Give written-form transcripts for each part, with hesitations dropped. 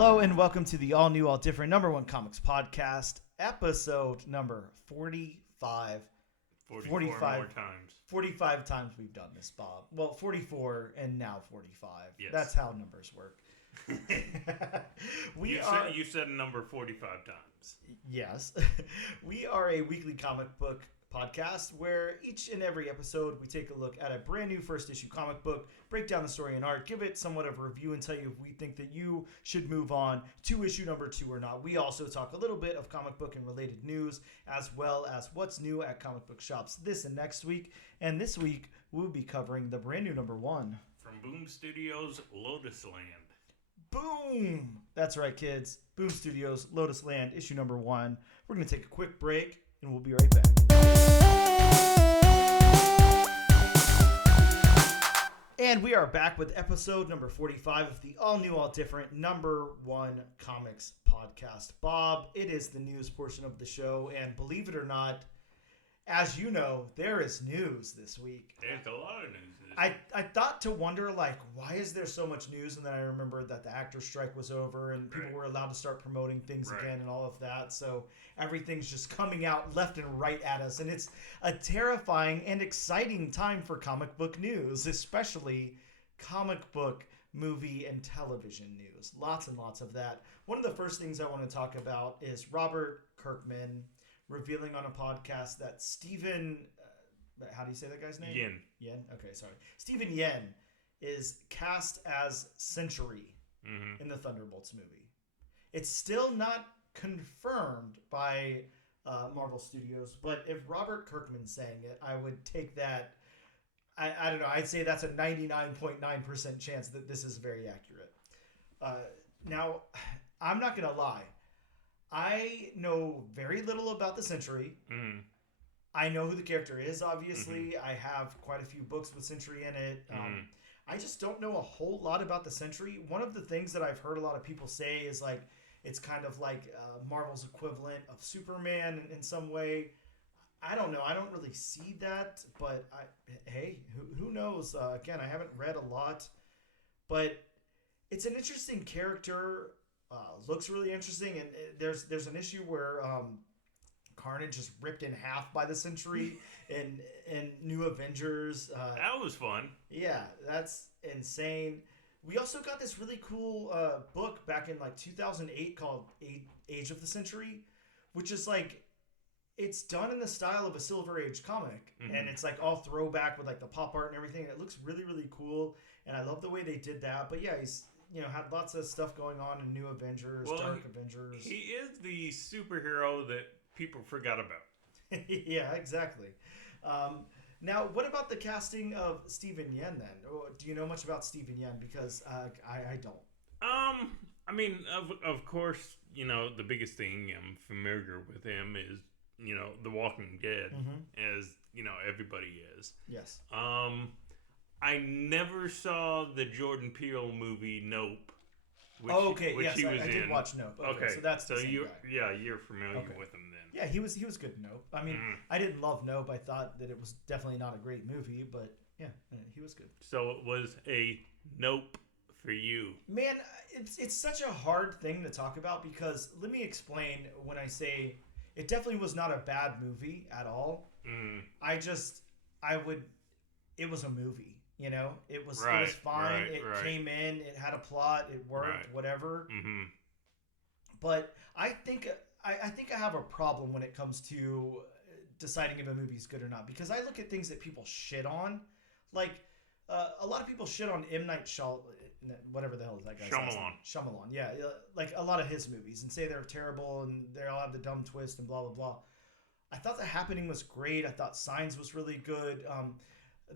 Hello and welcome to the all-new, all-different number one comics podcast, episode number 45. 45 more times. 45 times we've done this, Bob. Well, 44 and now 45. Yes. That's how numbers work. You said number 45 times. Yes. We are a weekly comic book podcast where each and every episode we take a look at a brand new first issue comic book, break down the story and art, give it somewhat of a review, and tell you if we think that you should move on to issue number 2 or not. We also talk a little bit of comic book and related news, as well as what's new at comic book shops this and next week. And this week we'll be covering the brand new number 1 from Boom Studios, Lotus Land. Boom! That's right, kids. Boom Studios, Lotus Land, issue number 1. We're going to take a quick break and we'll be right back. And we are back with episode number 45 of the all-new, all-different number 1 comics podcast. Bob, it is the news portion of the show, and believe it or not, as you know, there is news this week. There's a lot of news. I thought to wonder, why is there so much news? And then I remembered that the actor strike was over and people were allowed to start promoting things again and all of that. So everything's just coming out left and right at us. And it's a terrifying and exciting time for comic book news, especially comic book, movie, and television news. Lots and lots of that. One of the first things I want to talk about is Robert Kirkman revealing on a podcast that Stephen... how do you say that guy's name? Yen. Okay, sorry. Stephen Yen is cast as Sentry in the Thunderbolts movie. It's still not confirmed by Marvel Studios, but if Robert Kirkman's saying it, I would take that. I don't know. I'd say that's a 99.9% chance that this is very accurate. Now, I'm not going to lie. I know very little about the Sentry. I know who the character is, obviously. I have quite a few books with Sentry in it. I just don't know a whole lot about the Sentry. One of the things that I've heard a lot of people say is it's kind of like Marvel's equivalent of Superman in some way. I don't know. I don't really see that, but hey, who knows? Again, I haven't read a lot, but it's an interesting character. Looks really interesting, and there's an issue where Carnage is ripped in half by the Sentry in New Avengers. That was fun. Yeah, that's insane. We also got this really cool book back in 2008 called Age of the Sentry, which is it's done in the style of a Silver Age comic, and it's all throwback with the pop art and everything. And it looks really, really cool, and I love the way they did that. But yeah, he's had lots of stuff going on in New Avengers, Dark Avengers. He is the superhero that people forgot about. Yeah, exactly. Now, what about the casting of Stephen Yen then? Do you know much about Stephen Yen? Because I don't. I mean, of course, the biggest thing I'm familiar with him is, The Walking Dead, as, everybody is. Yes. I never saw the Jordan Peele movie Nope. Which yes, I did watch Nope. Okay, so that's the same guy. You're familiar with him then. Yeah, he was good in Nope. I mean, I didn't love Nope. I thought that it was definitely not a great movie, but yeah, he was good. So it was a Nope for you. Man, it's such a hard thing to talk about because let me explain when I say it definitely was not a bad movie at all. It was a movie. It was fine. It came in. It had a plot. It worked. Whatever. But I think I have a problem when it comes to deciding if a movie is good or not because I look at things that people shit on, a lot of people shit on M. Night Shyamalan, whatever the hell is that guy's name? Shyamalan. Yeah, a lot of his movies and say they're terrible and they all have the dumb twist and blah blah blah. I thought The Happening was great. I thought Signs was really good.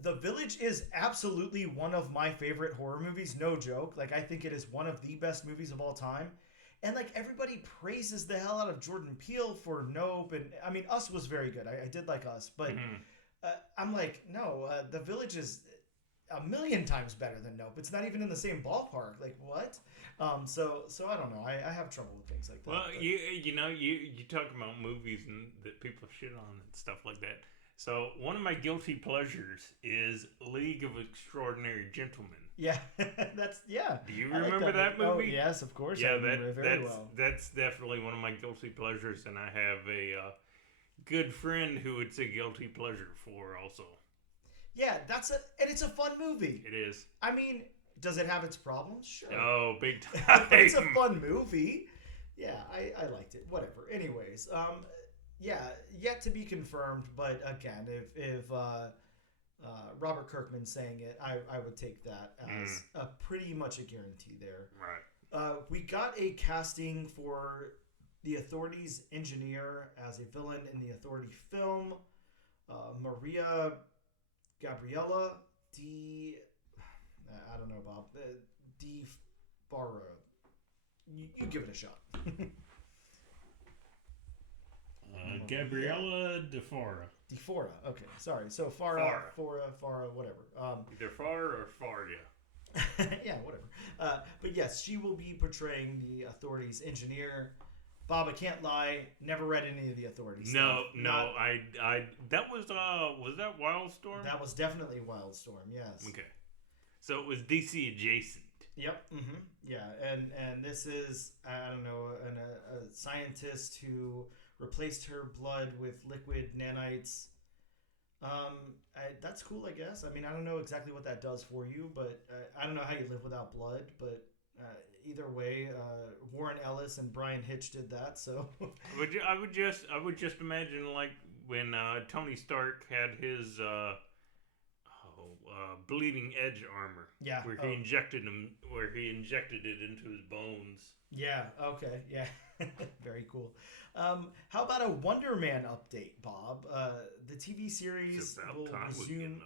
The Village is absolutely one of my favorite horror movies, no joke. I think it is one of the best movies of all time. And everybody praises the hell out of Jordan Peele for Nope. And I mean, Us was very good. I did like Us. But I'm no, The Village is a million times better than Nope. It's not even in the same ballpark. What? So I don't know. I have trouble with things like that. Well, you talk about movies and that people shit on and stuff like that. So one of my guilty pleasures is League of Extraordinary Gentlemen. Yeah, Do you remember that movie? Oh, yes, of course. Yeah, I remember it very well. That's definitely one of my guilty pleasures, and I have a good friend who it's a guilty pleasure for also. Yeah, and it's a fun movie. It is. I mean, does it have its problems? Sure. Oh, big time. But it's a fun movie. Yeah, I liked it. Whatever. Anyways, yeah, yet to be confirmed. But again, if Robert Kirkman saying it, I would take that as a pretty much a guarantee there. Right. We got a casting for the Authority's engineer as a villain in the Authority film. Maria Gabriella I don't know, Bob. Faro. You give it a shot. Gabriella DeFora. DeFora. Okay, sorry. So Fara, whatever. Either Far or Faria. Yeah, whatever. But yes, she will be portraying the Authority's engineer. Bob, I can't lie. Never read any of the Authority stuff. No. I that was that Wildstorm? That was definitely Wildstorm. Yes. Okay. So it was DC adjacent. Yep. Mm-hmm. Yeah, and this is I don't know a scientist who replaced her blood with liquid nanites. That's cool, I guess. I mean, I don't know exactly what that does for you, but I don't know how you live without blood. But either way, Warren Ellis and Brian Hitch did that. So I would just imagine like when Tony Stark had his bleeding edge armor. Yeah. Where he injected it into his bones. Yeah. Okay. Yeah. Very cool. How about a Wonder Man update, Bob? The TV series will resume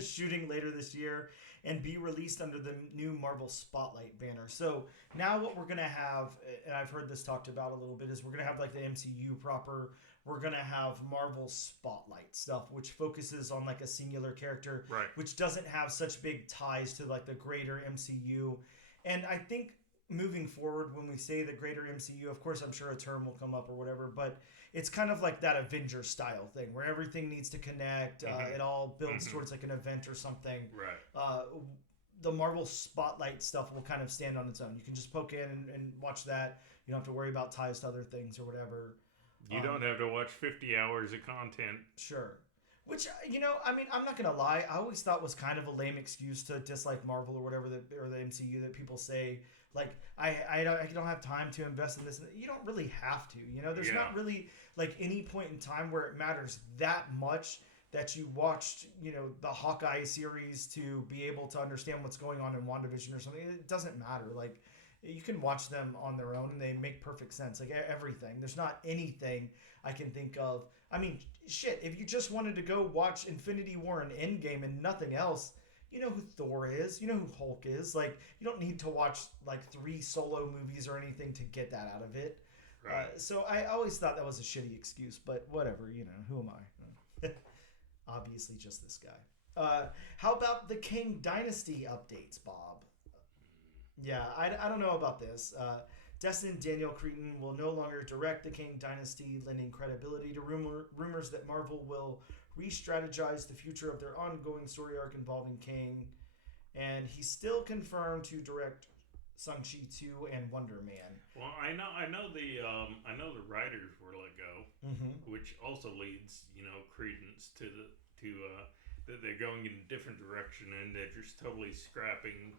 shooting later this year and be released under the new Marvel Spotlight banner. So now what we're going to have, and I've heard this talked about a little bit, is we're going to have like the MCU proper. We're going to have Marvel Spotlight stuff, which focuses on like a singular character, right, which doesn't have such big ties to like the greater MCU. And I think moving forward, when we say the greater MCU, of course, I'm sure a term will come up or whatever, but it's kind of like that Avengers style thing where everything needs to connect. It all builds towards like an event or something. Right. The Marvel Spotlight stuff will kind of stand on its own. You can just poke in and watch that. You don't have to worry about ties to other things or whatever. You don't have to watch 50 hours of content. Sure. Which, I mean, I'm not going to lie. I always thought was kind of a lame excuse to dislike Marvel or whatever, or the MCU, that people say, like, I don't have time to invest in this. You don't really have to. There's not really, like, any point in time where it matters that much that you watched, the Hawkeye series to be able to understand what's going on in WandaVision or something. It doesn't matter. Like, you can watch them on their own and they make perfect sense. Like everything. There's not anything I can think of. I mean, shit, if you just wanted to go watch Infinity War and Endgame and nothing else, you know who Thor is, you know who Hulk is. Like, you don't need to watch like 3 solo movies or anything to get that out of it. Right. So I always thought that was a shitty excuse, but whatever, who am I? Obviously just this guy. How about the King Dynasty updates, Bob? Yeah, I don't know about this. Destin Daniel Cretton will no longer direct the King Dynasty, lending credibility to rumors that Marvel will re-strategize the future of their ongoing story arc involving King. And he's still confirmed to direct Shang-Chi 2 and Wonder Man. Well, I know the writers were let go, which also leads credence to that they're going in a different direction and they're just totally scrapping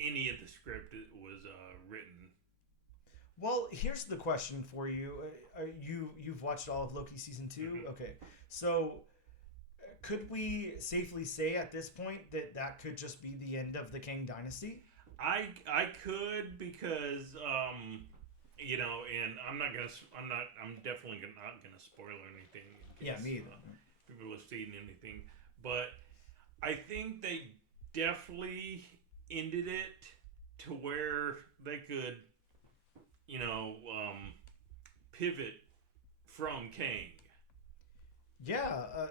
any of the script that was written. Well, here's the question for you. You've watched all of Loki season 2? Mm-hmm. Okay. So could we safely say at this point that could just be the end of the King Dynasty? I could, because and I'm definitely not gonna spoil anything. Yeah, me either. People have seen anything, but I think they definitely ended it to where they could, pivot from Kang. Yeah,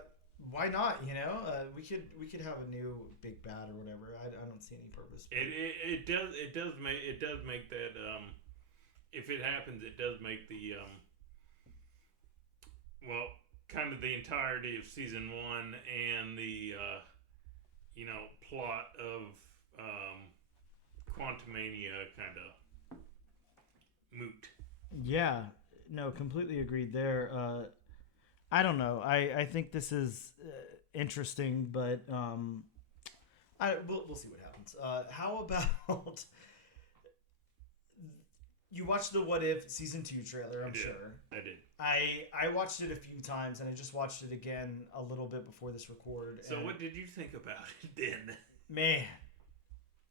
why not? We could have a new big bad or whatever. I don't see any purpose. It does make that if it happens, it does make the kind of the entirety of season 1 and the plot of Quantumania kind of moot. Yeah, no, completely agreed there. I don't know. I think this is interesting, but we'll see what happens. How about you watched the What If season 2 trailer? I'm sure I did. I watched it a few times, and I just watched it again a little bit before this record. So what did you think about it then? Man,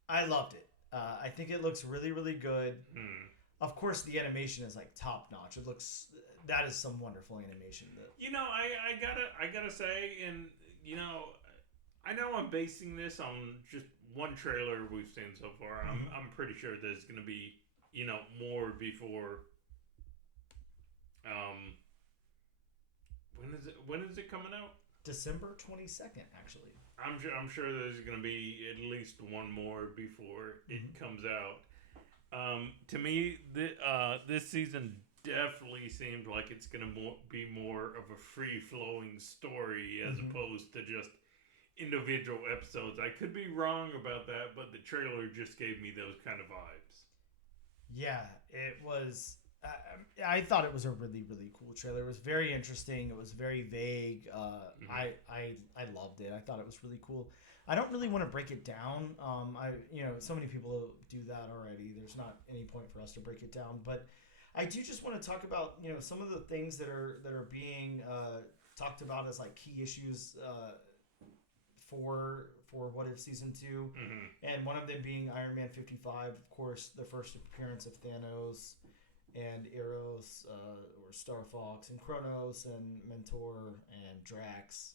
I loved it. I think it looks really, really good. Of course, the animation is like top notch. That is some wonderful animation. I gotta say, and I know I'm basing this on just one trailer we've seen so far. I'm pretty sure there's gonna be more before. When is it coming out? December 22nd, actually. I'm sure there's going to be at least one more before it comes out. To me, this season definitely seemed like it's going to be more of a free-flowing story as opposed to just individual episodes. I could be wrong about that, but the trailer just gave me those kind of vibes. Yeah, it was. I thought it was a really, really cool trailer. It was very interesting. It was very vague. I loved it. I thought it was really cool. I don't really want to break it down. So many people do that already. There's not any point for us to break it down. But I do just want to talk about some of the things that are being talked about as like key issues for What If season 2, and one of them being Iron Man 55. Of course, the first appearance of Thanos and Eros, or Star Fox, and Kronos, and Mentor, and Drax,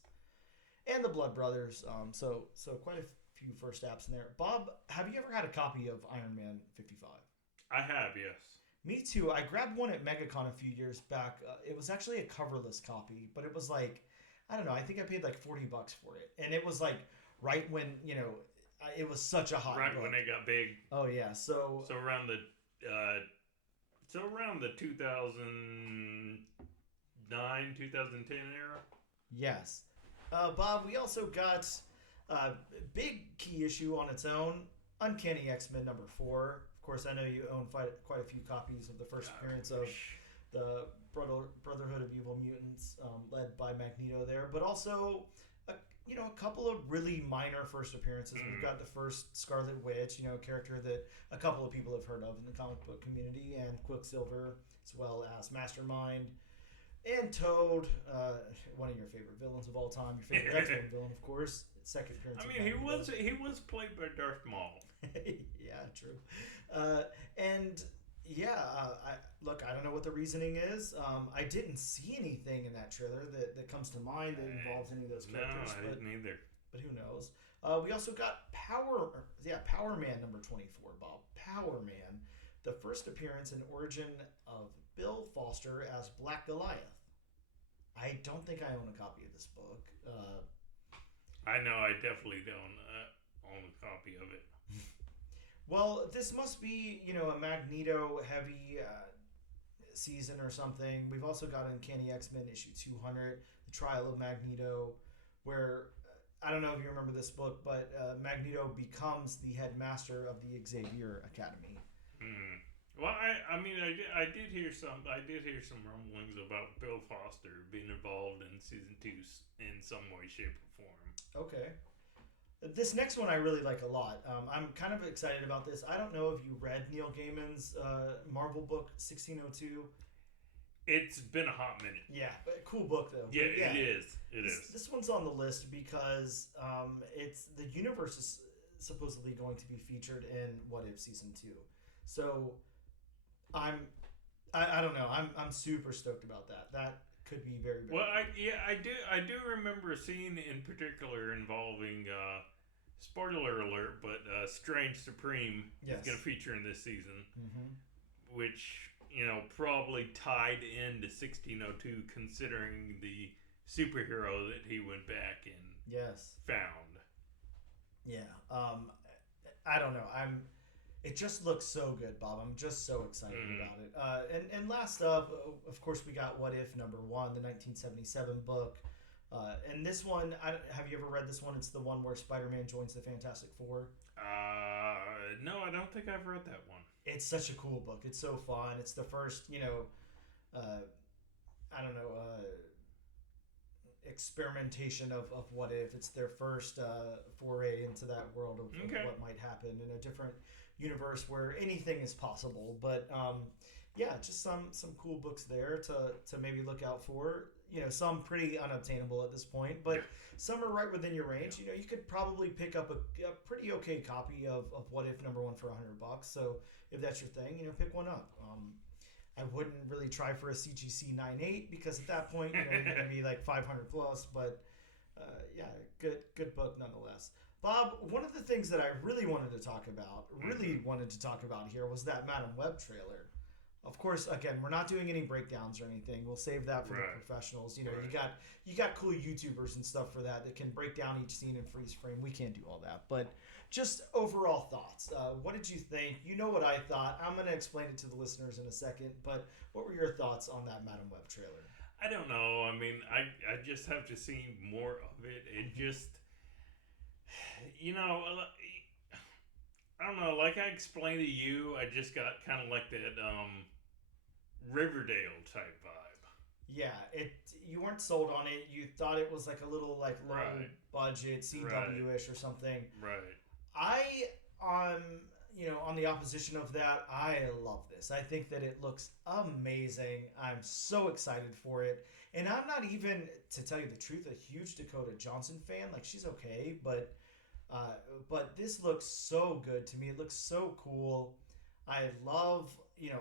and the Blood Brothers. So quite a few first apps in there. Bob, have you ever had a copy of Iron Man 55? I have, yes. Me too. I grabbed one at MegaCon a few years back. It was actually a coverless copy, but it was like, I don't know, I think I paid like $40 for it. And it was like right when, it was such a hot book. When it got big. Oh, yeah. So around the... around the 2009, 2010 era? Yes. Bob, we also got a big key issue on its own, Uncanny X-Men number 4. Of course, I know you own quite a few copies of the first appearance of the Brotherhood of Evil Mutants, led by Magneto there, but also a couple of really minor first appearances. We've got the first Scarlet Witch, a character that a couple of people have heard of in the comic book community, and Quicksilver, as well as Mastermind, and Toad, one of your favorite villains of all time, your favorite X-Men villain, of course. Second appearance. I mean, he was played by Darth Maul. Yeah, true. I don't know what the reasoning is. I didn't see anything in that trailer that comes to mind that involves any of those characters. No, I didn't either. But who knows? We also got Power Man number 24, Bob. Power Man, the first appearance and origin of Bill Foster as Black Goliath. I don't think I own a copy of this book. I know I definitely don't own a copy of it. Well, this must be, a Magneto-heavy season or something. We've also got Uncanny X-Men issue 200, The Trial of Magneto, where, I don't know if you remember this book, but Magneto becomes the headmaster of the Xavier Academy. Well, I did hear some rumblings about Bill Foster being involved in season 2 in some way, shape, or form. Okay. This next one I really like a lot. I'm kind of excited about this. I don't know if you read Neil Gaiman's Marvel book 1602. It's been a hot minute. Yeah, cool book though. Yeah, it is. It is. This one's on the list because it's the universe is supposedly going to be featured in What If season 2. So I don't know. I'm super stoked about that. That could be very, very well. Cool. I do remember a scene in particular involving spoiler alert, but Strange Supreme is going to feature in this season, which probably tied into 1602, considering the superhero that he went back and found. Yeah. I don't know. It just looks so good, Bob. I'm just so excited about it. And last up, of course, we got What If #1, the 1977 book. And this one, have you ever read this one? It's the one where Spider-Man joins the Fantastic Four. No, I don't think I've read that one. It's such a cool book. It's so fun. It's the first, experimentation of What If. It's their first foray into that world of what might happen in a different universe where anything is possible. But just some cool books there to maybe look out for. Some pretty unobtainable at this point, but some are right within your range. You could probably pick up a pretty okay copy of What If #1 for $100. So if that's your thing, pick one up. I wouldn't really try for a CGC 9.8 because at that point, you're going to be like 500 plus. But good book nonetheless. Bob, one of the things that I really wanted to talk about here was that Madam Web trailer. Of course, again, we're not doing any breakdowns or anything. We'll save that for the professionals. You got cool YouTubers and stuff for that can break down each scene in freeze frame. We can't do all that, but just overall thoughts. What did you think? You know what I thought. I'm going to explain it to the listeners in a second, but what were your thoughts on that Madam Web trailer? I don't know. I mean, I just have to see more of it. It just, I don't know. Like I explained to you, I just got kind of like that Riverdale type vibe. Yeah, you weren't sold on it. You thought it was like a little low budget CW-ish or something. Right. On the opposition of that, I love this. I think that it looks amazing. I'm so excited for it. And I'm not even, to tell you the truth, a huge Dakota Johnson fan. Like, she's okay, but this looks so good to me. It looks so cool. I love,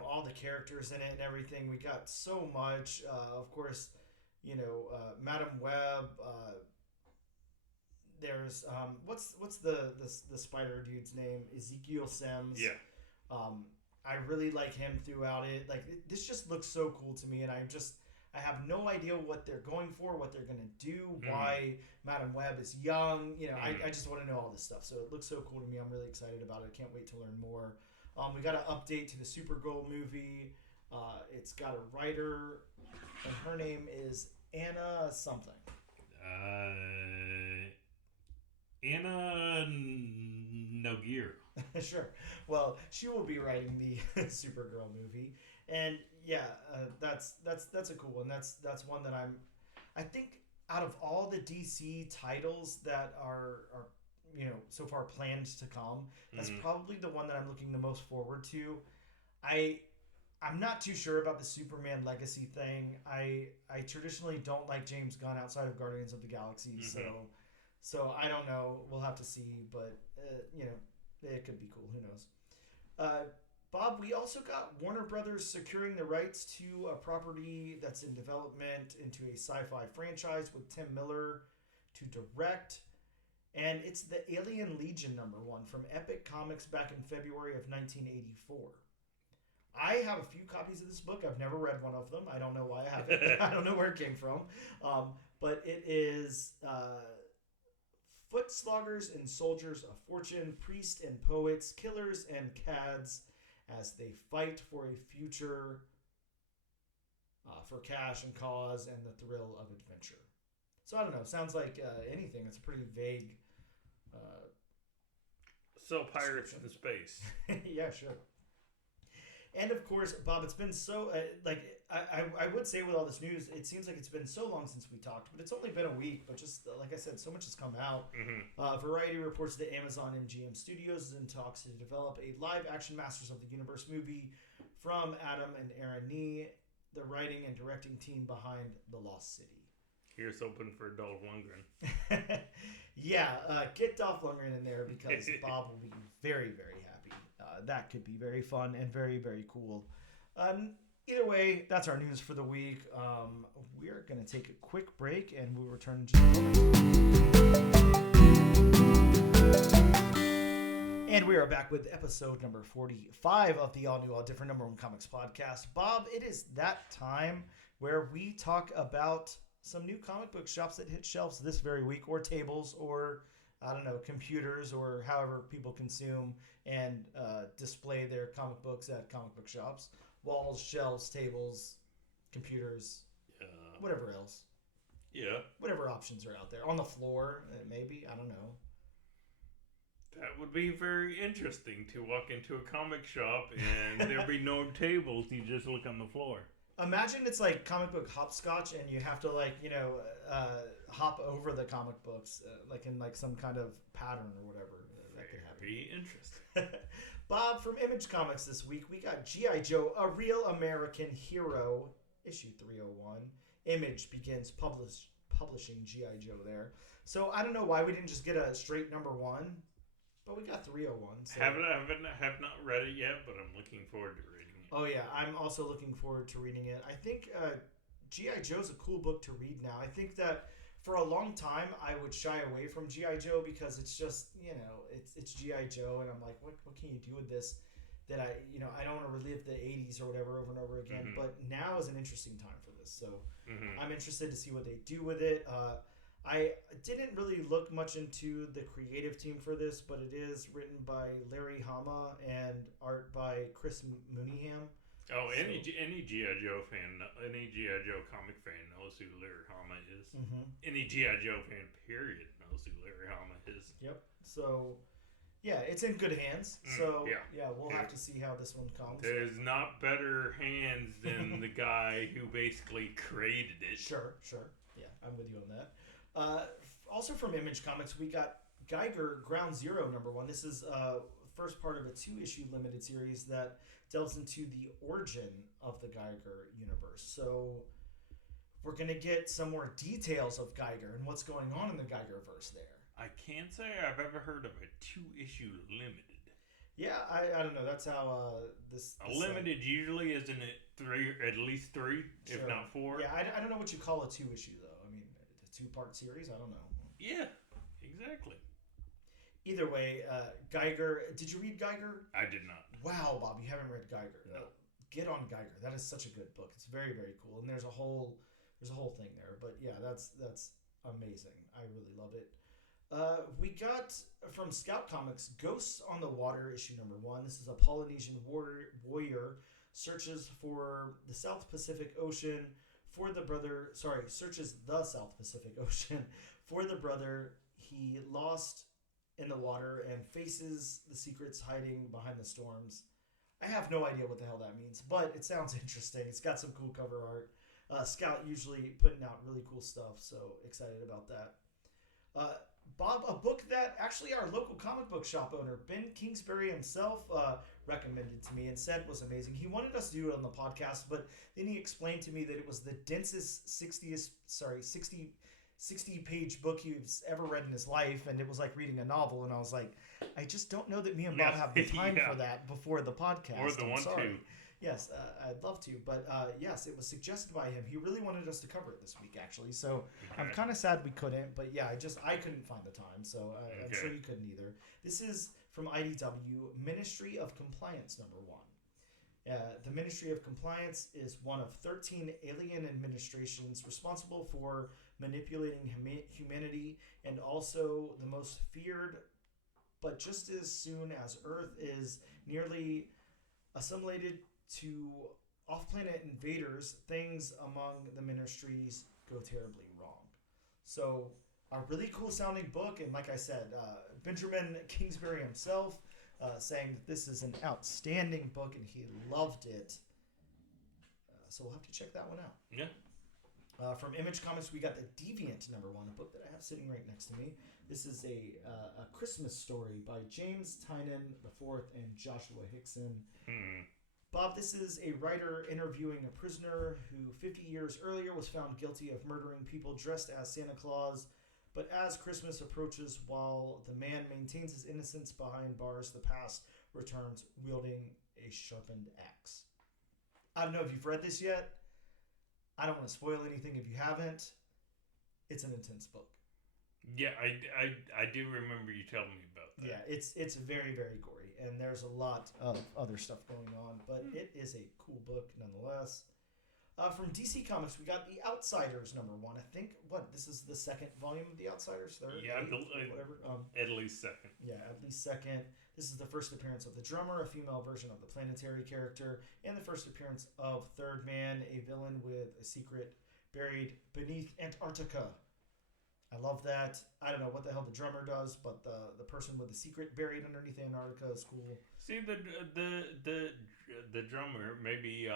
all the characters in it and everything. We got so much. Of course, Madam Web. There's what's the spider dude's name? Ezekiel Sims. Yeah. I really like him throughout it. Like, this just looks so cool to me, and I have no idea what they're going for, what they're gonna do, why Madam Web is young. I just want to know all this stuff. So it looks so cool to me. I'm really excited about it. Can't wait to learn more. We got an update to the Supergirl movie. It's got a writer, and her name is Anna something. Anna Nogueira. Sure. Well, she will be writing the Supergirl movie, and that's a cool one. That's one that I think out of all the DC titles that are so far planned to come, that's probably the one that I'm looking the most forward to. I'm not too sure about the Superman Legacy thing. I traditionally don't like James Gunn outside of Guardians of the Galaxy, so I don't know. We'll have to see, but it could be cool. Who knows? Bob, we also got Warner Brothers securing the rights to a property that's in development into a sci-fi franchise with Tim Miller to direct. And it's the Alien Legion #1 from Epic Comics back in February of 1984. I have a few copies of this book. I've never read one of them. I don't know why I have it. I don't know where it came from. But it is foot sloggers and soldiers of fortune, priests and poets, killers and cads, as they fight for a future for cash and cause and the thrill of adventure. So I don't know. Sounds like anything. It's a pretty vague. So pirates in space. Yeah, sure. And of course, Bob, it's been so I would say with all this news, it seems like it's been so long since we talked, but it's only been a week. But just like I said, so much has come out. Variety reports that Amazon MGM Studios is in talks to develop a live-action Masters of the Universe movie from Adam and Aaron Nee, the writing and directing team behind The Lost City. Here's hoping for Dolph Lundgren. Get Dolph Lundgren in there because Bob will be very, very happy. That could be very fun and very, very cool. Either way, that's our news for the week. We're going to take a quick break and we'll return in just a moment. And we are back with episode number 45 of the All New, All Different #1 Comics podcast. Bob, it is that time where we talk about some new comic book shops that hit shelves this very week, or tables, or I don't know, computers or however people consume and display their comic books at comic book shops. Walls, shelves, tables, computers, whatever else. Yeah. Whatever options are out there. On the floor, maybe. I don't know. That would be very interesting to walk into a comic shop and there'd be no tables. You just look on the floor. Imagine it's like comic book hopscotch and you have to hop over the comic books like in like some kind of pattern or whatever. That could happen. Very interesting. Bob, from Image Comics this week, we got G.I. Joe, A Real American Hero, issue 301. Image begins publishing G.I. Joe there. So I don't know why we didn't just get a straight number 1, but we got 301. So. Have not read it yet, but I'm looking forward to reading it. Oh yeah, I'm also looking forward to reading it. I think G.I. Joe's a cool book to read now. I think that for a long time I would shy away from G.I. Joe because it's just, it's G.I. Joe, and I'm like, what can you do with this that I don't want to relive the 80s or whatever over and over again. But now is an interesting time for this, so I'm interested to see what they do with it. I didn't really look much into the creative team for this, but it is written by Larry Hama and art by Chris Mooneyham. Oh, any G.I. Joe fan, any G.I. Joe comic fan knows who Larry Hama is. Any G.I. Joe fan, period, knows who Larry Hama is. Yep. So, yeah, it's in good hands. So, we'll have to see how this one comes. There's not better hands than the guy who basically created it. Sure. Yeah, I'm with you on that. Also from Image Comics, we got Geiger Ground Zero #1. This is first part of a 2-issue limited series that delves into the origin of the Geiger universe. So we're going to get some more details of Geiger and what's going on in the Geigerverse there. I can't say I've ever heard of a 2-issue limited. Yeah, I don't know. That's how this limited usually isn't it 3, at least 3, if not 4. Yeah, I don't know what you call a 2-issue though. I mean, a 2-part series. I don't know. Yeah, exactly. Either way, Geiger. Did you read Geiger? I did not. Wow, Bob, you haven't read Geiger. No. Get on Geiger. That is such a good book. It's very, very cool, and there's a whole thing there. But yeah, that's amazing. I really love it. We got from Scout Comics Ghosts on the Water issue #1. This is a Polynesian warrior searches for the South Pacific Ocean searches the South Pacific Ocean for the brother he lost in the water and faces the secrets hiding behind the storms. I have no idea what the hell that means, but it sounds interesting. It's got some cool cover art. Scout usually putting out really cool stuff, so excited about that. Bob, a book that actually our local comic book shop owner, Ben Kingsbury himself, recommended to me and said was amazing. He wanted us to do it on the podcast, but then he explained to me that it was the densest 60-page book he's ever read in his life, and it was like reading a novel, and I was like, I just don't know that me and Bob have the time for that before the podcast. Or the one to. Yes, I'd love to, but yes, it was suggested by him. He really wanted us to cover it this week, actually, so okay. I'm kind of sad we couldn't, but yeah, I couldn't find the time, so I'm sure you couldn't either. This is from IDW, Ministry of Compliance #1. The Ministry of Compliance is one of 13 alien administrations responsible for manipulating humanity, and also the most feared, but just as soon as Earth is nearly assimilated to off-planet invaders, things among the ministries go terribly wrong. So, a really cool sounding book, and like I said, Benjamin Kingsbury himself saying that this is an outstanding book and he loved it. So we'll have to check that one out. Yeah. From Image Comics, we got The Deviant #1, a book that I have sitting right next to me. This is a Christmas story by James Tynan IV and Joshua Hickson. Bob, this is a writer interviewing a prisoner who 50 years earlier was found guilty of murdering people dressed as Santa Claus. But as Christmas approaches, while the man maintains his innocence behind bars, the past returns wielding a sharpened axe. I don't know if you've read this yet. I don't want to spoil anything if you haven't. It's an intense book. Yeah, I do remember you telling me about that. Yeah, it's very, very gory, and there's a lot of other stuff going on, but it is a cool book nonetheless. From DC Comics, we got The Outsiders #1. I think, this is the second volume of The Outsiders? Third? Yeah, whatever. At least second. Yeah, at least second. This is the first appearance of the Drummer, a female version of the planetary character, and the first appearance of Third Man, a villain with a secret buried beneath Antarctica. I love that. I don't know what the hell the Drummer does, but the person with the secret buried underneath Antarctica is cool. See, the Drummer, maybe...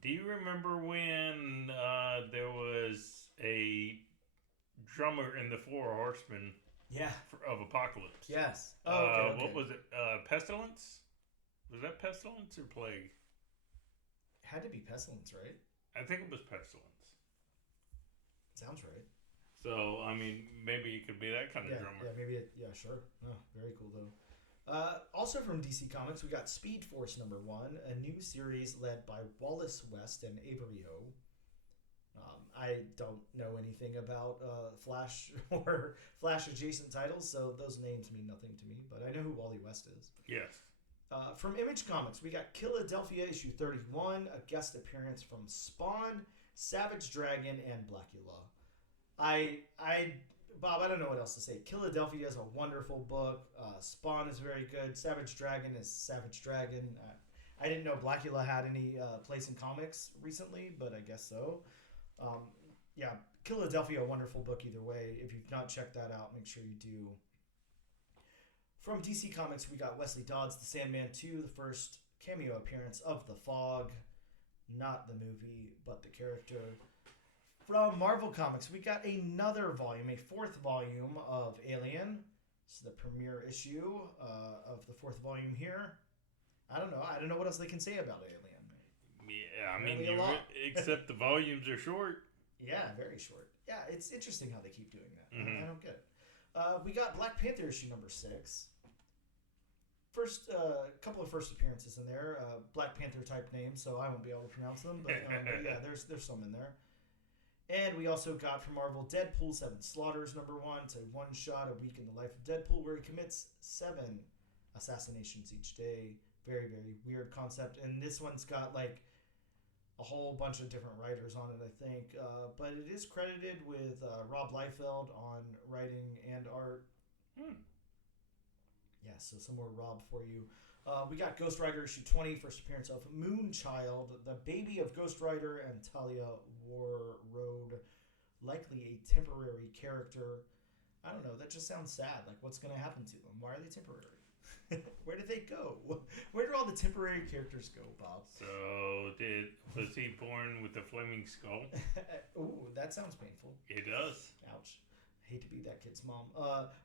do you remember when there was a drummer in the Four Horsemen of Apocalypse? Yes. Okay. What was it? Pestilence? Was that Pestilence or Plague? Had to be Pestilence, right? I think it was Pestilence. Sounds right. So, I mean, maybe it could be that kind of drummer. Yeah, maybe sure. Oh, very cool, though. Also from DC Comics, we got Speed Force #1, a new series led by Wallace West and Avery Ho. I don't know anything about Flash or Flash adjacent titles, so those names mean nothing to me, but I know who Wally West is. Yes. From Image Comics, we got Philadelphia issue 31, a guest appearance from Spawn, Savage Dragon, and Blackula. Bob, I don't know what else to say. Philadelphia is a wonderful book. Spawn is very good. Savage Dragon is Savage Dragon. I didn't know Blackula had any place in comics recently, but I guess so. Philadelphia, a wonderful book either way. If you've not checked that out, make sure you do. From DC Comics, we got Wesley Dodds, The Sandman 2, the first cameo appearance of The Fog. Not the movie, but the character. From Marvel Comics, we got another volume, a fourth volume of Alien. This is the premiere issue of the fourth volume here. I don't know what else they can say about Alien. Yeah, I mean, except the volumes are short. Yeah, very short. Yeah, it's interesting how they keep doing that. I don't get it. We got Black Panther issue #6. First, couple of first appearances in there. Black Panther type names, so I won't be able to pronounce them. But yeah, there's some in there. And we also got from Marvel Deadpool 7 Slaughters #1. It's a one-shot, a week in the life of Deadpool, where he commits 7 assassinations each day. Very, very weird concept. And this one's got like a whole bunch of different writers on it, I think. But it is credited with Rob Liefeld on writing and art. Yeah, so some more Rob for you. We got Ghost Rider issue 20, first appearance of Moonchild, the baby of Ghost Rider and Talia Warroad, likely a temporary character. I don't know, that just sounds sad. Like, what's going to happen to them? Why are they temporary? Where did they go? Where do all the temporary characters go, Bob? So, was he born with a flaming skull? Ooh, that sounds painful. It does. Ouch. Hate to be that kid's mom.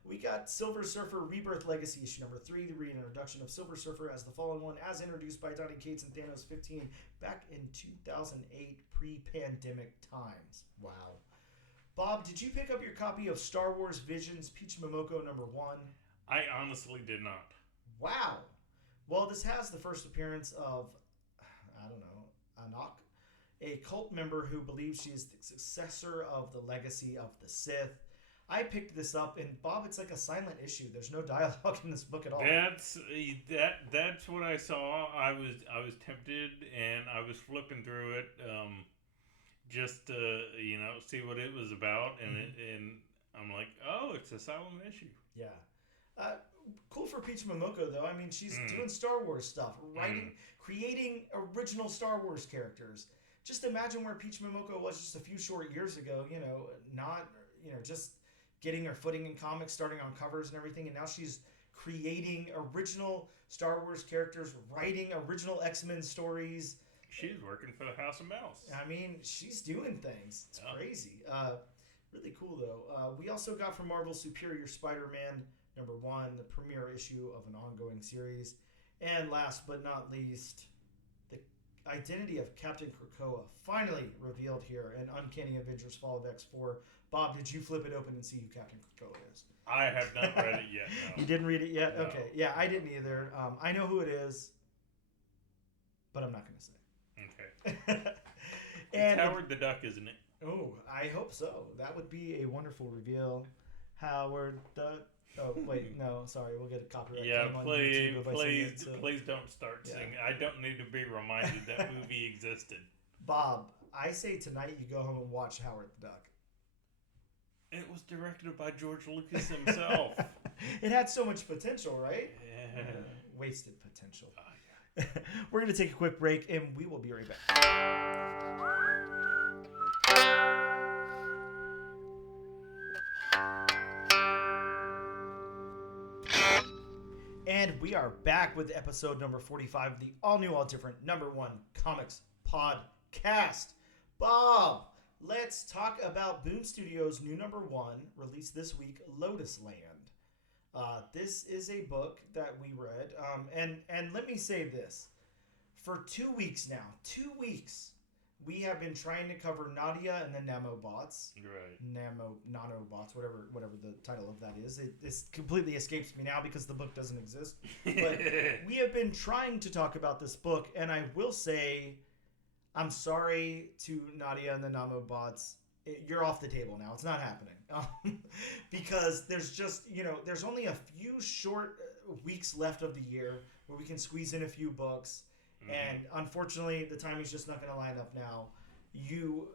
We got Silver Surfer Rebirth Legacy issue #3, the reintroduction of Silver Surfer as the Fallen One, as introduced by Donny Cates and Thanos 15 back in 2008, pre-pandemic times. Wow. Bob, did you pick up your copy of Star Wars Visions Peach Momoko #1? I honestly did not. Wow. Well, this has the first appearance of, I don't know, Anak, a cult member who believes she is the successor of the legacy of the Sith. I picked this up, and Bob, it's like a silent issue. There's no dialogue in this book at all. That's what I saw. I was tempted, and I was flipping through it, just to see what it was about, and and I'm like, oh, it's a silent issue. Yeah. Cool for Peach Momoko, though. I mean, she's doing Star Wars stuff, writing, creating original Star Wars characters. Just imagine where Peach Momoko was just a few short years ago. Just getting her footing in comics, starting on covers and everything, and now she's creating original Star Wars characters, writing original X-Men stories. She's working for the House of Mouse. I mean, she's doing things. It's crazy. Really cool, though. We also got from Marvel Superior Spider-Man #1, the premiere issue of an ongoing series. And last but not least, the identity of Captain Krakoa finally revealed here in Uncanny Avengers Fall of X4. Bob, did you flip it open and see who Captain Krakoa is? I have not read it yet, no. You didn't read it yet? No. Okay. Yeah, I didn't either. I know who it is, but I'm not going to say. Okay. It's Howard the Duck, isn't it? Oh, I hope so. That would be a wonderful reveal. Howard the... Oh, wait, no, sorry. We'll get a copyright. Yeah, claim on please, YouTube if I sing please, it, so. please don't start singing. I don't need to be reminded that movie existed. Bob, I say tonight you go home and watch Howard the Duck. It was directed by George Lucas himself. It had so much potential, right? Yeah. Wasted potential. Oh, yeah. We're going to take a quick break, and we will be right back. And we are back with episode number 45 of the all-new, all-different #1 comics podcast. Bob, let's talk about Boom Studios' new #1, released this week, Lotus Land. This is a book that we read, and let me say this. For 2 weeks now, we have been trying to cover Nadia and the Nanobots. Right. Nanobots, whatever the title of that is. This completely escapes me now because the book doesn't exist. But we have been trying to talk about this book, and I will say, I'm sorry to Nadia and the Nanobots. You're off the table now. It's not happening. Because there's just, there's only a few short weeks left of the year where we can squeeze in a few books. And unfortunately, the timing's just not going to line up now. You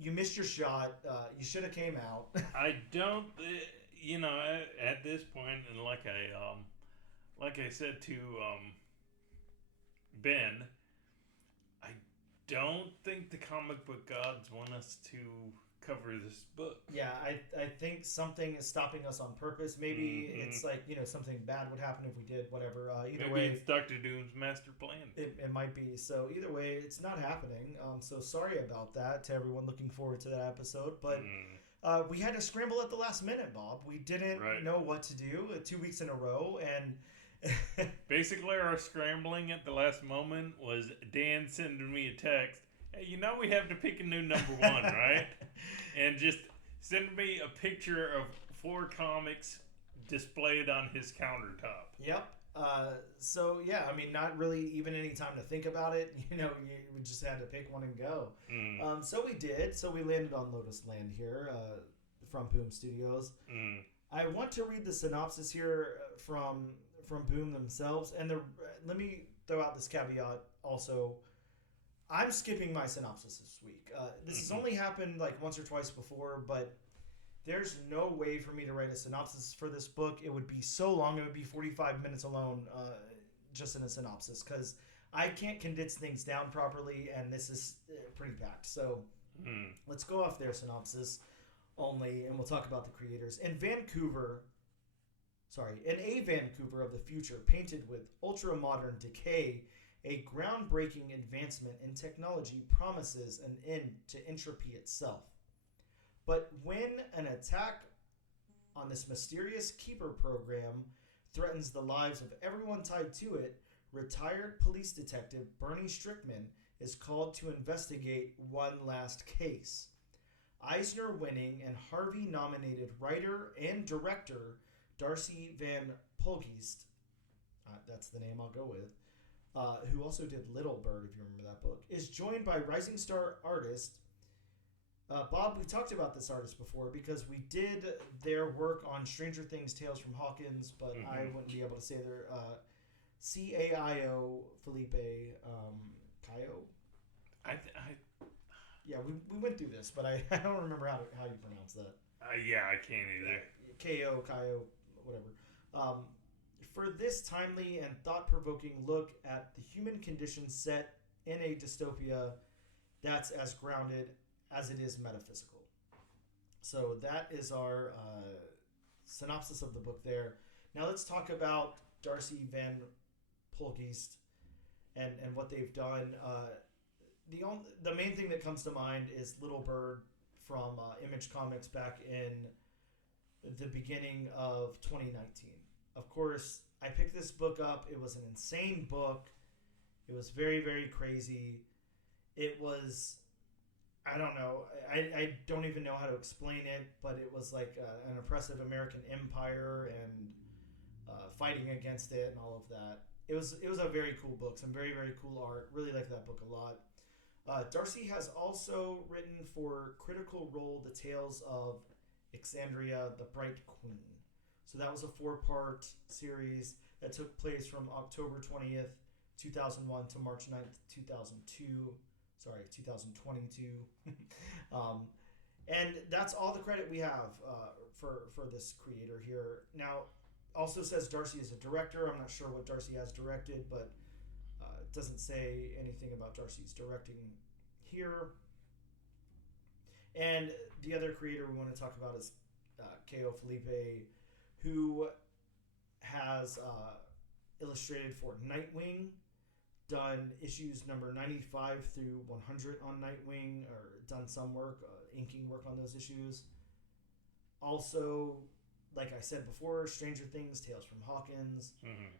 missed your shot. You should have came out. I don't, at this point, and like I said to Ben, I don't think the comic book gods want us to cover this book. Yeah, I think something is stopping us on purpose. Maybe it's like, something bad would happen if we did, whatever. Either Maybe way, it's Dr. Doom's master plan. It might be. So either way, it's not happening. So sorry about that to everyone looking forward to that episode. But we had to scramble at the last minute, Bob. We didn't know what to do 2 weeks in a row. And basically our scrambling at the last moment was Dan sending me a text. Hey, we have to pick a new #1, right? And just send me a picture of 4 comics displayed on his countertop. Yep. So, yeah, I mean, not really even any time to think about it. We just had to pick one and go. So we did. So we landed on Lotus Land here from Boom Studios. I want to read the synopsis here from Boom themselves. And let me throw out this caveat also. I'm skipping my synopsis this week. This has only happened like once or twice before, but there's no way for me to write a synopsis for this book. It would be so long. It would be 45 minutes alone just in a synopsis because I can't condense things down properly, and this is pretty packed. So let's go off their synopsis only, and we'll talk about the creators. In a Vancouver of the future painted with ultra-modern decay, a groundbreaking advancement in technology promises an end to entropy itself. But when an attack on this mysterious keeper program threatens the lives of everyone tied to it, retired police detective Bernie Strickman is called to investigate one last case. Eisner-winning and Harvey-nominated writer and director Darcy Van Poelgeest, that's the name I'll go with, who also did Little Bird, if you remember that book, is joined by rising star artist Bob. We talked about this artist before because we did their work on Stranger Things Tales from Hawkins, but I wouldn't be able to say their Caio Felipe Caio. Yeah, we went through this, but I don't remember how you pronounce that. Yeah, I can't either. Caio, whatever. For this timely and thought-provoking look at the human condition set in a dystopia that's as grounded as it is metaphysical. So that is our synopsis of the book there. Now let's talk about Darcy Van Poelgeest and what they've done. The main thing that comes to mind is Little Bird from Image Comics back in the beginning of 2019. Of course, I picked this book up. It was an insane book. It was very, very crazy. It was, I don't know. I don't even know how to explain it, but it was like an oppressive American empire and fighting against it and all of that. It was a very cool book. Some very, very cool art. Really like that book a lot. Darcy has also written for Critical Role the tales of Exandria, the Bright Queen. So that was a 4-part series that took place from October 20th, 2001 to March 9th, 2002. Sorry, 2022. And that's all the credit we have for this creator here. Now, also says Darcy is a director. I'm not sure what Darcy has directed, but it doesn't say anything about Darcy's directing here. And the other creator we want to talk about is Caio Felipe, who has illustrated for Nightwing, done issues number 95 through 100 on Nightwing, or done some work, inking work on those issues. Also, like I said before, Stranger Things, Tales from Hawkins,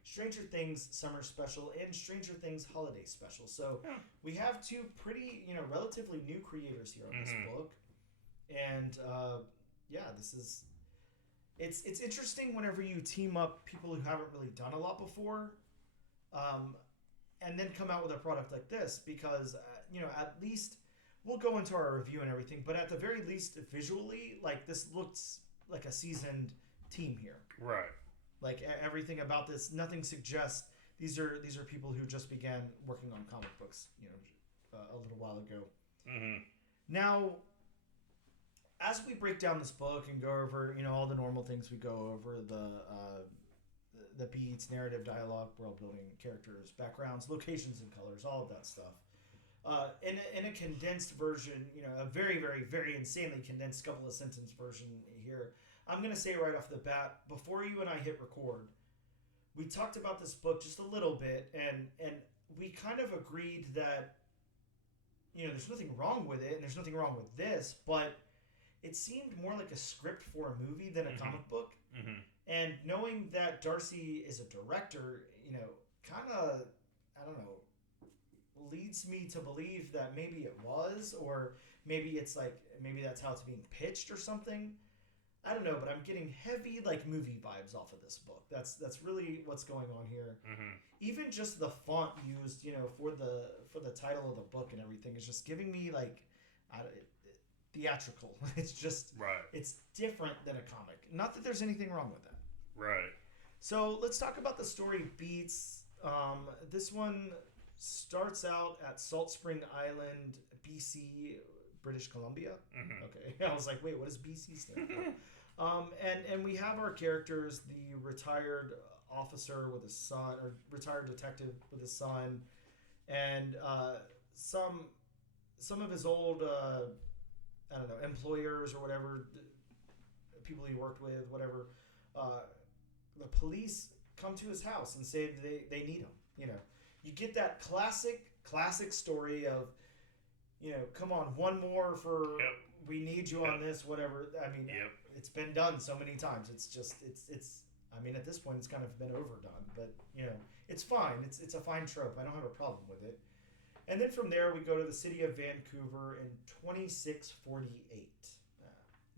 Stranger Things Summer Special, and Stranger Things Holiday Special. So we have two pretty, relatively new creators here on this book. And this is... It's interesting whenever you team up people who haven't really done a lot before, and then come out with a product like this, because at least we'll go into our review and everything, but at the very least visually, like, this looks like a seasoned team here. Right. Like, everything about this, nothing suggests these are people who just began working on comic books, a little while ago. Now, as we break down this book and go over, all the normal things we go over, the beats, narrative, dialogue, world building, characters, backgrounds, locations and colors, all of that stuff. In a condensed version, a very, very, very insanely condensed couple of sentence version here, I'm going to say right off the bat, before you and I hit record, we talked about this book just a little bit, and we kind of agreed that, there's nothing wrong with it, and there's nothing wrong with this, but it seemed more like a script for a movie than a comic book. And knowing that Darcy is a director, kind of, I don't know, leads me to believe that maybe it was, or maybe it's like, maybe that's how it's being pitched or something. I don't know, but I'm getting heavy, like, movie vibes off of this book. That's really what's going on here. Even just the font used, for the title of the book and everything is just giving me, like, theatrical. It's just, it's different than a comic. Not that there's anything wrong with that. Right. So let's talk about the story beats. This one starts out at Salt Spring Island, BC, British Columbia. Okay. I was like, wait, what does BC stand for? And we have our characters, the retired officer with his son, or retired detective with his son, and some of his old I don't know, employers or whatever, people he worked with, whatever. The police come to his house and say they need him. You get that classic story of, come on, one more for, we need you on this, whatever. I mean, it's been done so many times. It's just, I mean, at this point, it's kind of been overdone, but, it's fine. It's a fine trope. I don't have a problem with it. And then from there, we go to the city of Vancouver in 2648,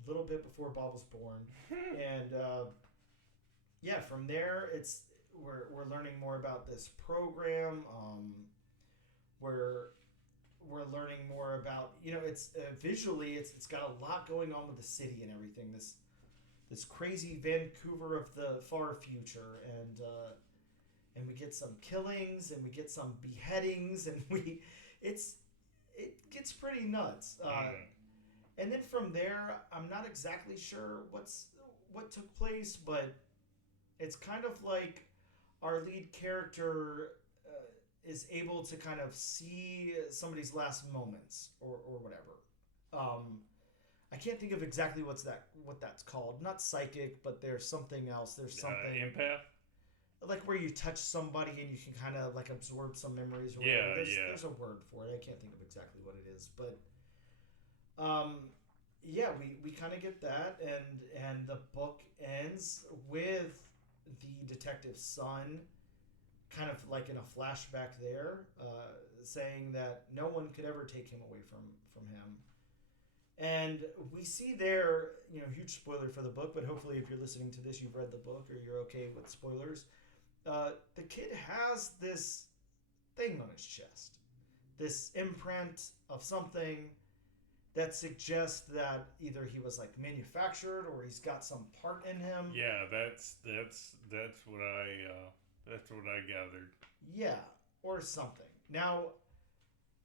a little bit before Bob was born. And from there, we're learning more about this program. We're learning more about, it's visually, it's got a lot going on with the city and everything. This crazy Vancouver of the far future, and we get some killings, and we get some beheadings, and it gets pretty nuts. And then from there, I'm not exactly sure what took place, but it's kind of like our lead character is able to kind of see somebody's last moments or whatever. I can't think of exactly what that's called. Not psychic, but there's something else. There's something empath. Like where you touch somebody and you can kind of like absorb some memories or whatever. There's a word for it. I can't think of exactly what it is, but we kind of get that, and the book ends with the detective's son kind of like in a flashback there, saying that no one could ever take him away from him. And we see there, huge spoiler for the book, but hopefully if you're listening to this, you've read the book or you're okay with spoilers. The kid has this thing on his chest, this imprint of something that suggests that either he was like manufactured or he's got some part in him. Yeah, that's what I gathered. Yeah, or something. Now,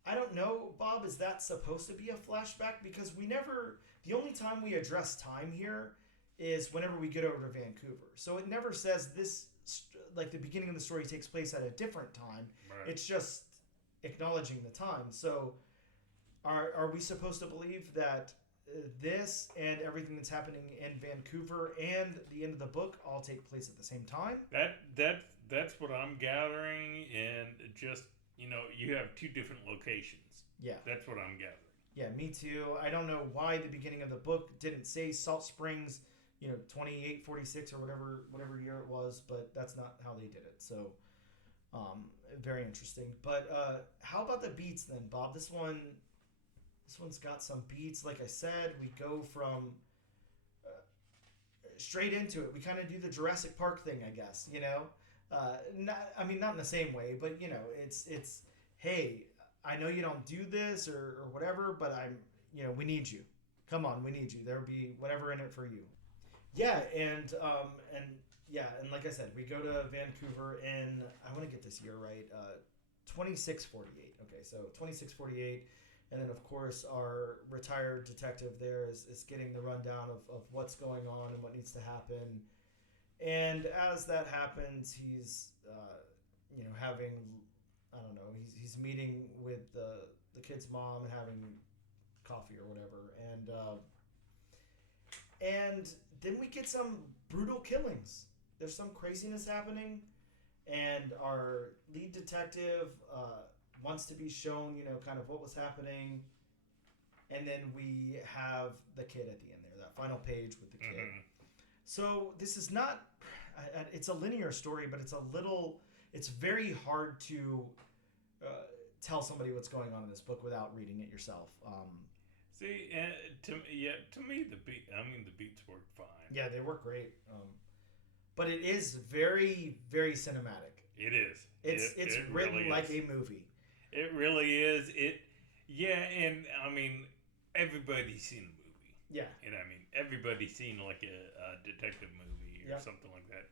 I don't know, Bob, is that supposed to be a flashback? Because the only time we address time here is whenever we get over to Vancouver. So it never says this, like the beginning of the story takes place at a different time. Right. It's just acknowledging the time. So are we supposed to believe that this and everything that's happening in Vancouver and the end of the book all take place at the same time? That's what I'm gathering, and just, you have two different locations. Yeah. That's what I'm gathering. Yeah, me too. I don't know why the beginning of the book didn't say Salt Springs, 2846 or whatever year it was, but that's not how they did it. So, very interesting. But how about the beats then, Bob? This one's got some beats. Like I said, we go from straight into it. We kind of do the Jurassic Park thing, I guess. Not in the same way, but it's hey, I know you don't do this or whatever, but we need you. Come on, we need you. There'll be whatever in it for you. Yeah, and like I said, we go to Vancouver in, I want to get this year right, 2648. Okay, so 2648, and then of course our retired detective there is getting the rundown of what's going on and what needs to happen. And as that happens, he's having, I don't know, he's meeting with the kid's mom and having coffee or whatever, and then we get some brutal killings. There's some craziness happening, and our lead detective wants to be shown, kind of what was happening, and then we have the kid at the end there, that final page with the kid. Mm-hmm. So this is not, it's a linear story, but it's very hard to tell somebody what's going on in this book without reading it yourself. See, to me, the beats work fine. Yeah, they work great. But it is very, very cinematic. It is. It's written really like a movie. It really is. And everybody's seen a movie. Yeah. And everybody's seen like a detective movie or something like that.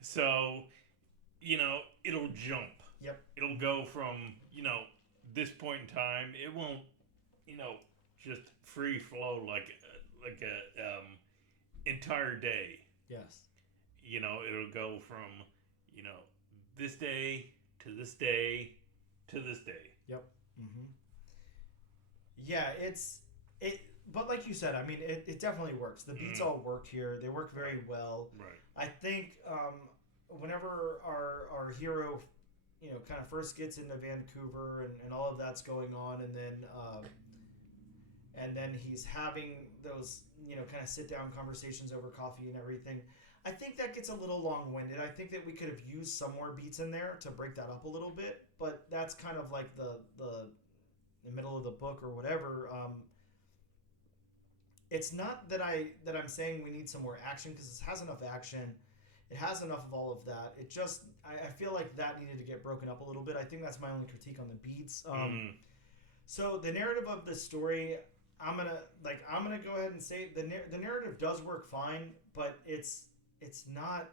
So, it'll jump. Yep. It'll go from, this point in time. It won't, just free flow like a entire day. Yes. It'll go from, this day to this day to this day. Yep. Mm-hmm. Yeah, but like you said, it definitely works. The beats all work here. They work very well. Right. I think whenever our hero, kind of first gets into Vancouver and all of that's going on, and then he's having those, kind of sit down conversations over coffee and everything. I think that gets a little long-winded. I think that we could have used some more beats in there to break that up a little bit, but that's kind of like the middle of the book or whatever. It's not that I'm saying we need some more action, because it has enough action. It has enough of all of that. It just, I feel like that needed to get broken up a little bit. I think that's my only critique on the beats. So the narrative of the story, I'm gonna go ahead and say the narrative does work fine, but it's not,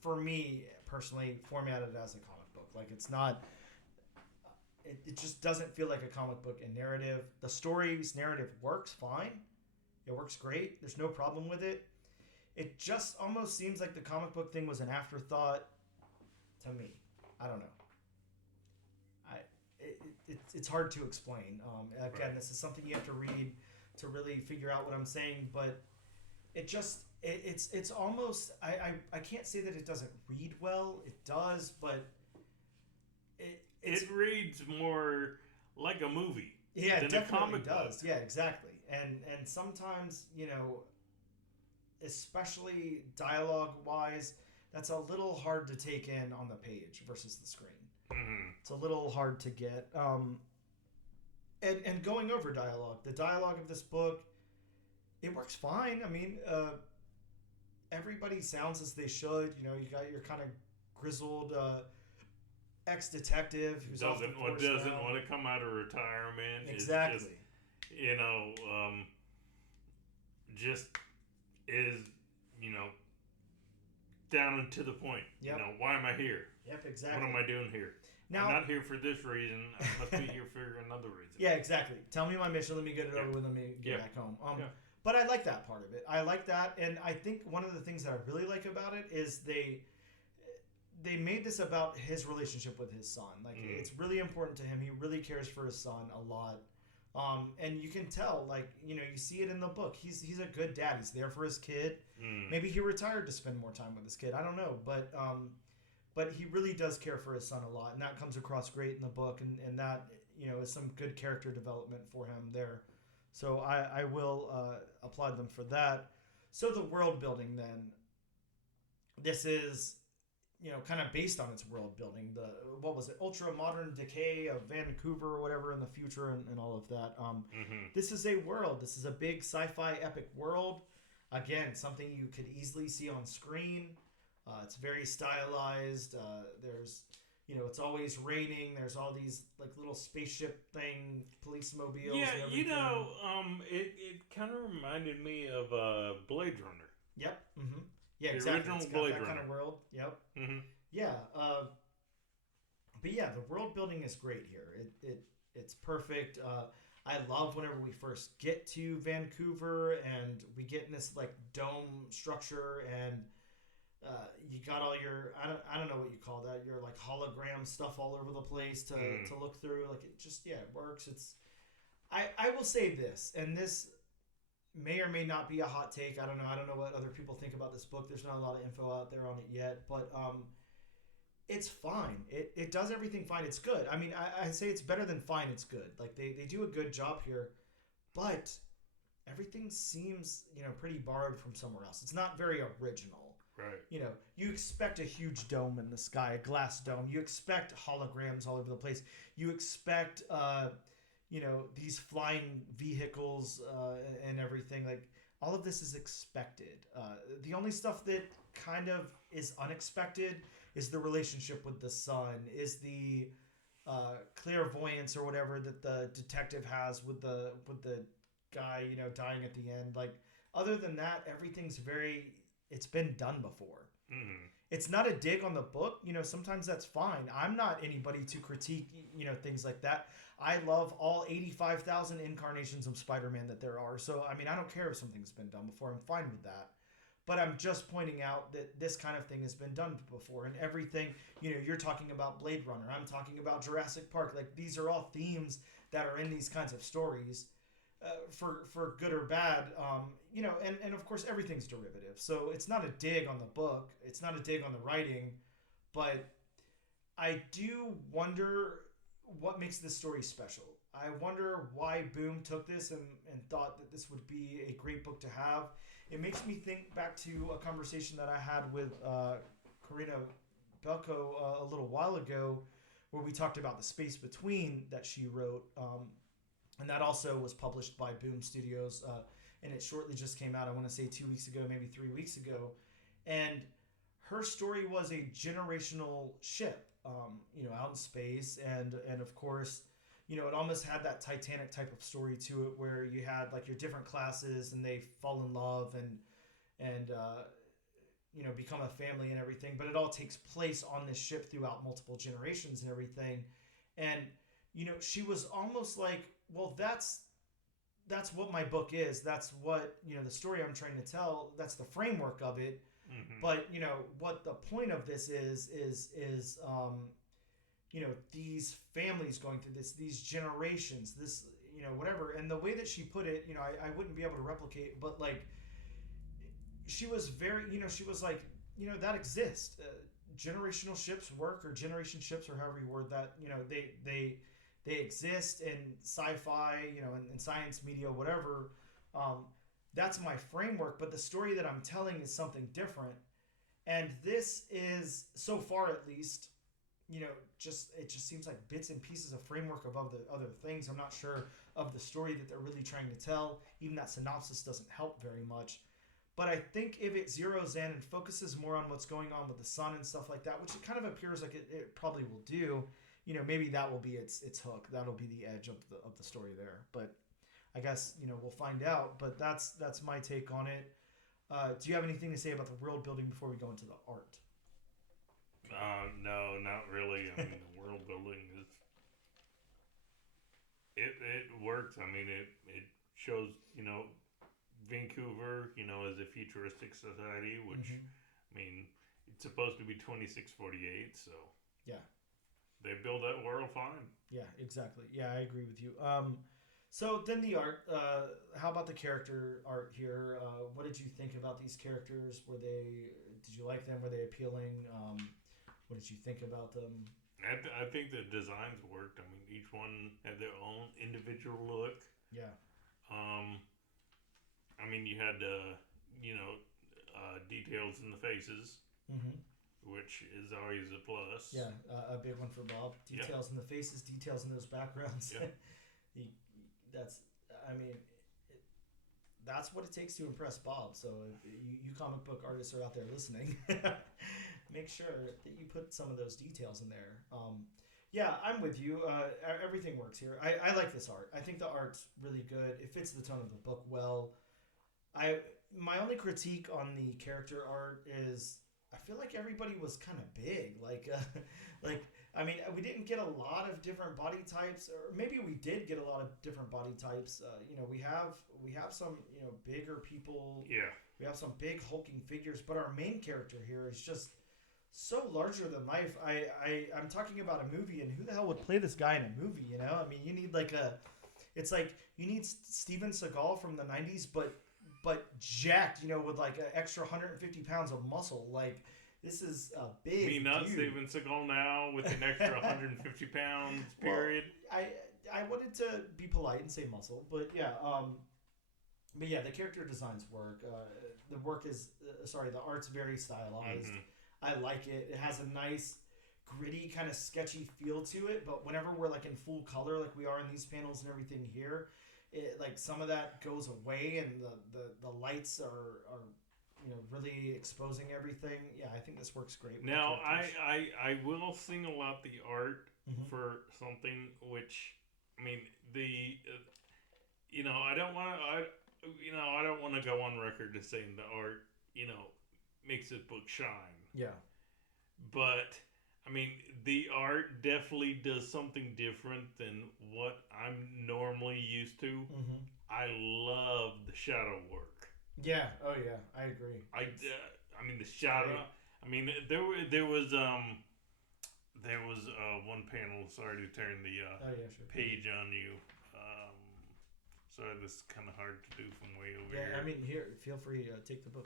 for me personally, formatted as a comic book. Like, it's not. It just doesn't feel like a comic book in narrative. The story's narrative works fine. It works great. There's no problem with it. It just almost seems like the comic book thing was an afterthought to me. I don't know. It's hard to explain. Again, right. This is something you have to read to really figure out what I'm saying, but it's almost, I can't say that it doesn't read well. It does, but it reads more like a movie. Yeah, than it definitely a comic does. Book. Yeah, exactly. And sometimes, especially dialogue-wise, that's a little hard to take in on the page versus the screen. Mm-hmm. It's a little hard to get. And going over dialogue, the dialogue of this book, it works fine. Everybody sounds as they should. You got your kind of grizzled ex-detective who's doesn't want to come out of retirement. Exactly. Just is, down and to the point. Yep. Why am I here? Yep, exactly. What am I doing here? Now, I'm not here for this reason. I must be here for another reason. Yeah, exactly. Tell me my mission. Let me get it over with. Let me get back home. But I like that part of it. I like that, and I think one of the things that I really like about it is they made this about his relationship with his son. Like it's really important to him. He really cares for his son a lot. And you can tell, like, you know, you see it in the book. He's a good dad. He's there for his kid. Maybe he retired to spend more time with his kid. I don't know, but he really does care for his son a lot, and that comes across great in the book, and that, you know, is some good character development for him there. So I will applaud them for that. So the world building, then, this is, you know, kind of based on its world building. What was it? Ultra modern decay of Vancouver or whatever in the future, and all of that. This is a world. This is a big sci-fi epic world. Again, something you could easily see on screen. It's very stylized. There's, you know, it's always raining. There's all these like little spaceship thing, police mobiles. Yeah, and you know, it kind of reminded me of Blade Runner. Yep. Yeah, the exactly. Original It's got Blade that Runner. kind of world. Yep. Yeah. But yeah, the world building is great here. It's perfect. I love whenever we first get to Vancouver and we get in this like dome structure, and you got all your I don't know what you call that, your like hologram stuff all over the place to look through. Like it just it works. I will say this, and this may or may not be a hot take. I don't know what other people think about this book. There's not a lot of info out there on it yet, but it's fine. It does everything fine. It's good. I mean, I say it's better than fine. It's good. Like they do a good job here, but everything seems, you know, pretty borrowed from somewhere else. It's not very original. Right. You know, you expect a huge dome in the sky, a glass dome. You expect holograms all over the place. You expect, you know, these flying vehicles and everything. Like, all of this is expected. The only stuff that kind of is unexpected is the relationship with the son, is the clairvoyance or whatever that the detective has with the guy, you know, dying at the end. Like, other than that, everything's it's been done before. It's not a dig on the book. You know, sometimes that's fine. I'm not anybody to critique, you know, things like that. I love all 85,000 incarnations of Spider-Man that there are. So, I mean, I don't care if something's been done before. I'm fine with that. But I'm just pointing out that this kind of thing has been done before. And everything, you know, you're talking about Blade Runner. I'm talking about Jurassic Park. Like, these are all themes that are in these kinds of stories. For good or bad, you know, and of course everything's derivative. So it's not a dig on the book. It's not a dig on the writing, but I do wonder what makes this story special. I wonder why Boom took this and thought that this would be a great book to have. It makes me think back to a conversation that I had with Karina Belko a little while ago, where we talked about The Space Between that she wrote. And that also was published by Boom Studios, and it shortly just came out, I want to say 2 weeks ago, maybe 3 weeks ago. And her story was a generational ship, you know, out in space. And of course, you know, it almost had that Titanic type of story to it, where you had like your different classes and they fall in love and you know, become a family and everything. But it all takes place on this ship throughout multiple generations and everything. And, you know, she was almost like, well, that's what my book is. That's what, you know, the story I'm trying to tell. That's the framework of it. But, you know, what the point of this is you know, these families going through this, these generations, this, you know, whatever. And the way that she put it, you know, I wouldn't be able to replicate, but like, she was very, you know, she was like, you know, that exists. Generational ships work, or generation ships, or however you word that, you know, they exist in sci-fi, you know, in science media, whatever. That's my framework, but the story that I'm telling is something different. And this is, so far at least, you know, it just seems like bits and pieces of framework of other things. I'm not sure of the story that they're really trying to tell. Even that synopsis doesn't help very much. But I think if it zeroes in and focuses more on what's going on with the sun and stuff like that, which it kind of appears like it probably will do, you know, maybe that will be its hook. That'll be the edge of the story there. But I guess, you know, we'll find out. But that's my take on it. Do you have anything to say about the world building before we go into the art? No, not really. I mean, the world building works. I mean, it shows, Vancouver, as a futuristic society, which, I mean, it's supposed to be 2648, so. Yeah. They build that world fine. Yeah, exactly. Yeah, I agree with you. So then the art, how about the character art here? What did you think about these characters? Did you like them? Were they appealing? What did you think about them? I think the designs worked. I mean, each one had their own individual look. Yeah. I mean, you had, details in the faces, which is always a plus. Yeah, a big one for Bob. Details in the faces, details in those backgrounds. Yeah. That's what it takes to impress Bob. So if you comic book artists are out there listening, make sure that you put some of those details in there. Yeah, I'm with you. Everything works here. I like this art. I think the art's really good. It fits the tone of the book well. My only critique on the character art is I feel like everybody was kind of big. I mean, we didn't get a lot of different body types, or maybe we did get a lot of different body types. We have some bigger people. Yeah. We have some big hulking figures, but our main character here is just so larger than life. I'm talking about a movie, and who the hell would play this guy in a movie? I mean, you need it's like you need Steven Seagal from the 90s, but jacked, with like an extra 150 pounds of muscle. Like, this is a big dude. Not dude. Steven Seagal now with an extra 150 pounds, period. Well, I wanted to be polite and say muscle, but yeah. But yeah, the character designs work. The art's very stylized. I like it. It has a nice, gritty, kind of sketchy feel to it, but whenever we're like in full color, like we are in these panels and everything here, like some of that goes away, and the lights are really exposing everything. Yeah, I think this works great. Now I will single out the art for something which, I mean, I don't want to go on record as saying the art makes this book shine. Yeah, but I mean, the art definitely does something different than what I'm normally used to. I love the shadow work. Yeah. Oh yeah, I agree. I mean, the shadow. Great. I mean, there was one panel. Sorry to turn the page on you. Sorry, this is kind of hard to do from way over here. Yeah, I mean, here, feel free to take the book,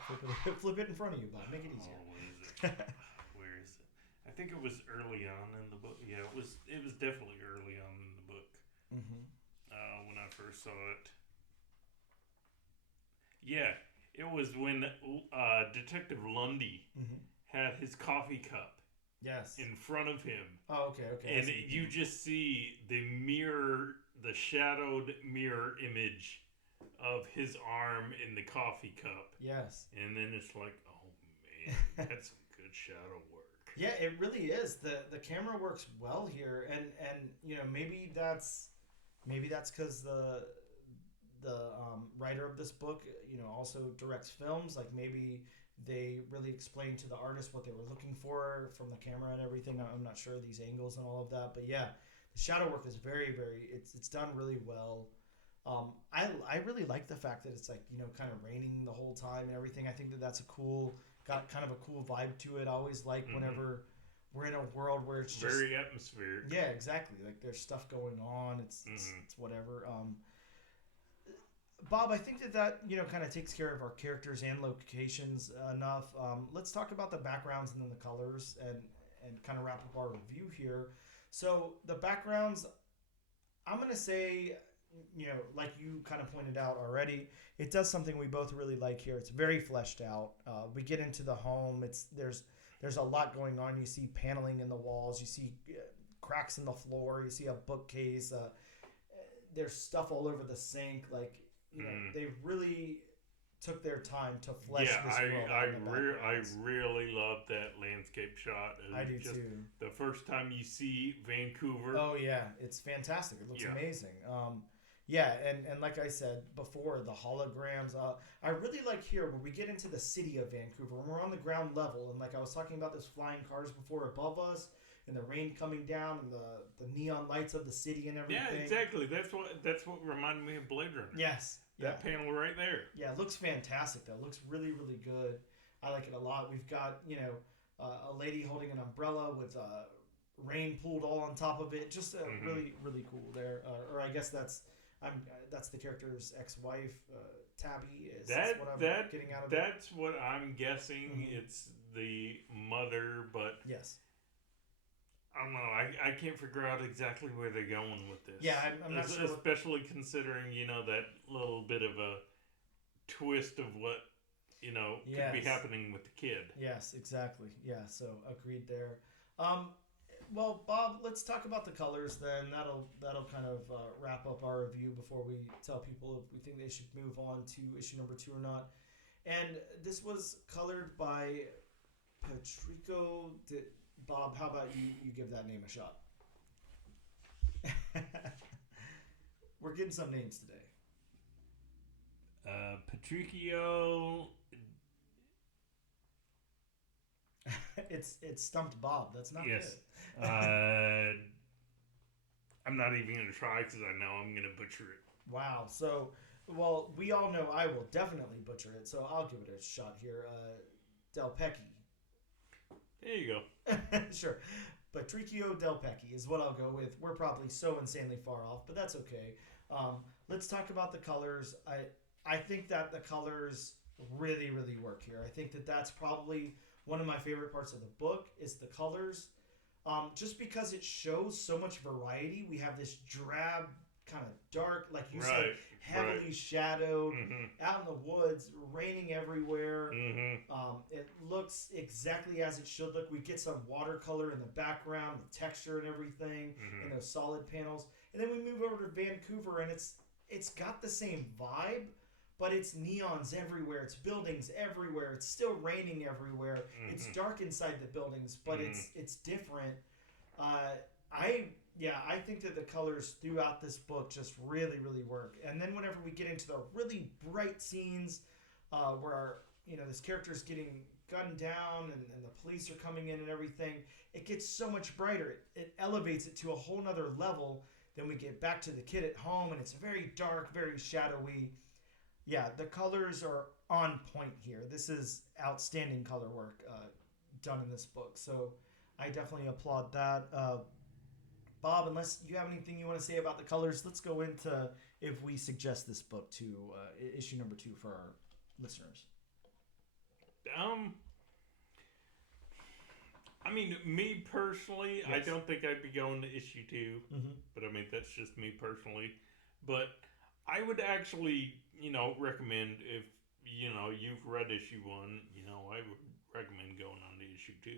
flip it in front of you, Bob. Make it easier. What is it? Where is it? I think it was early on in the book. Yeah, it was definitely early on in the book. When I first saw it. Yeah, it was when Detective Lundy had his coffee cup. Yes. In front of him. Oh, okay. And you just see the shadowed mirror image of his arm in the coffee cup. Yes. And then it's like, oh man, that's some good shadow work. Yeah, it really is. The camera works well here, and maybe that's because the writer of this book also directs films. Like, maybe they really explained to the artist what they were looking for from the camera and everything. I'm not sure, these angles and all of that, but yeah, the shadow work is very, very. It's done really well. I really like the fact that it's like kind of raining the whole time and everything. I think that's got kind of a cool vibe to it. I always like whenever we're in a world where it's just very atmospheric. Yeah, exactly. Like, there's stuff going on. It's whatever. Bob, I think that kind of takes care of our characters and locations enough. Let's talk about the backgrounds and then the colors and kind of wrap up our review here. So the backgrounds, I'm going to say, like you kind of pointed out already, it does something we both really like here. It's very fleshed out. We get into the home. There's a lot going on. You see paneling in the walls. You see cracks in the floor. You see a bookcase. There's stuff all over the sink. Like, they really took their time to flesh this world out. I really love that landscape shot. I do too. The first time you see Vancouver. Oh yeah, it's fantastic. It looks amazing. Yeah, and like I said before, the holograms. I really like here when we get into the city of Vancouver, when we're on the ground level, and like I was talking about those flying cars before above us, and the rain coming down, and the neon lights of the city and everything. Yeah, exactly. That's what reminded me of Blade Runner. Yes. That panel right there. Yeah, it looks fantastic. That looks really, really good. I like it a lot. We've got, a lady holding an umbrella with rain pooled all on top of it. Just really, really cool there. Or I guess that's the character's ex-wife, Tabby. That's what I'm getting out of it. That's what I'm guessing. It's the mother, but yes. I don't know. I can't figure out exactly where they're going with this. Yeah, I'm not sure. Especially considering, that little bit of a twist of what, could be happening with the kid. Yes, exactly. Yeah, so agreed there. Well, Bob, let's talk about the colors then. That'll kind of wrap up our review before we tell people if we think they should move on to issue number 2 or not. And this was colored by Patricio. Bob, how about you give that name a shot? We're getting some names today. Patricio. It's stumped Bob. That's not good. I'm not even going to try because I know I'm going to butcher it. Wow. So, well, we all know I will definitely butcher it, so I'll give it a shot here. Del Pecchi. There you go. Sure. Patricio Del Pecchi is what I'll go with. We're probably so insanely far off, but that's okay. Let's talk about the colors. I think that the colors really, really work here. I think that that's probably one of my favorite parts of the book is the colors. Just because it shows so much variety. We have this drab, kind of dark, like you said, heavily shadowed, out in the woods, raining everywhere. It looks exactly as it should look. We get some watercolor in the background, the texture and everything, and those solid panels. And then we move over to Vancouver, and it's got the same vibe, but it's neons everywhere. It's buildings everywhere. It's still raining everywhere. It's dark inside the buildings, but it's different. I think that the colors throughout this book just really, really work. And then whenever we get into the really bright scenes where this character is getting gunned down and the police are coming in and everything, it gets so much brighter. It elevates it to a whole nother level. Then we get back to the kid at home, and it's very dark, very shadowy. Yeah, the colors are on point here. This is outstanding color work done in this book. So I definitely applaud that. Bob, unless you have anything you want to say about the colors, let's go into if we suggest this book to issue number 2 for our listeners. I mean, me personally, yes. I don't think I'd be going to issue 2, but I mean, that's just me personally. But I would actually, recommend if, you've read issue 1, I would recommend going on to issue 2.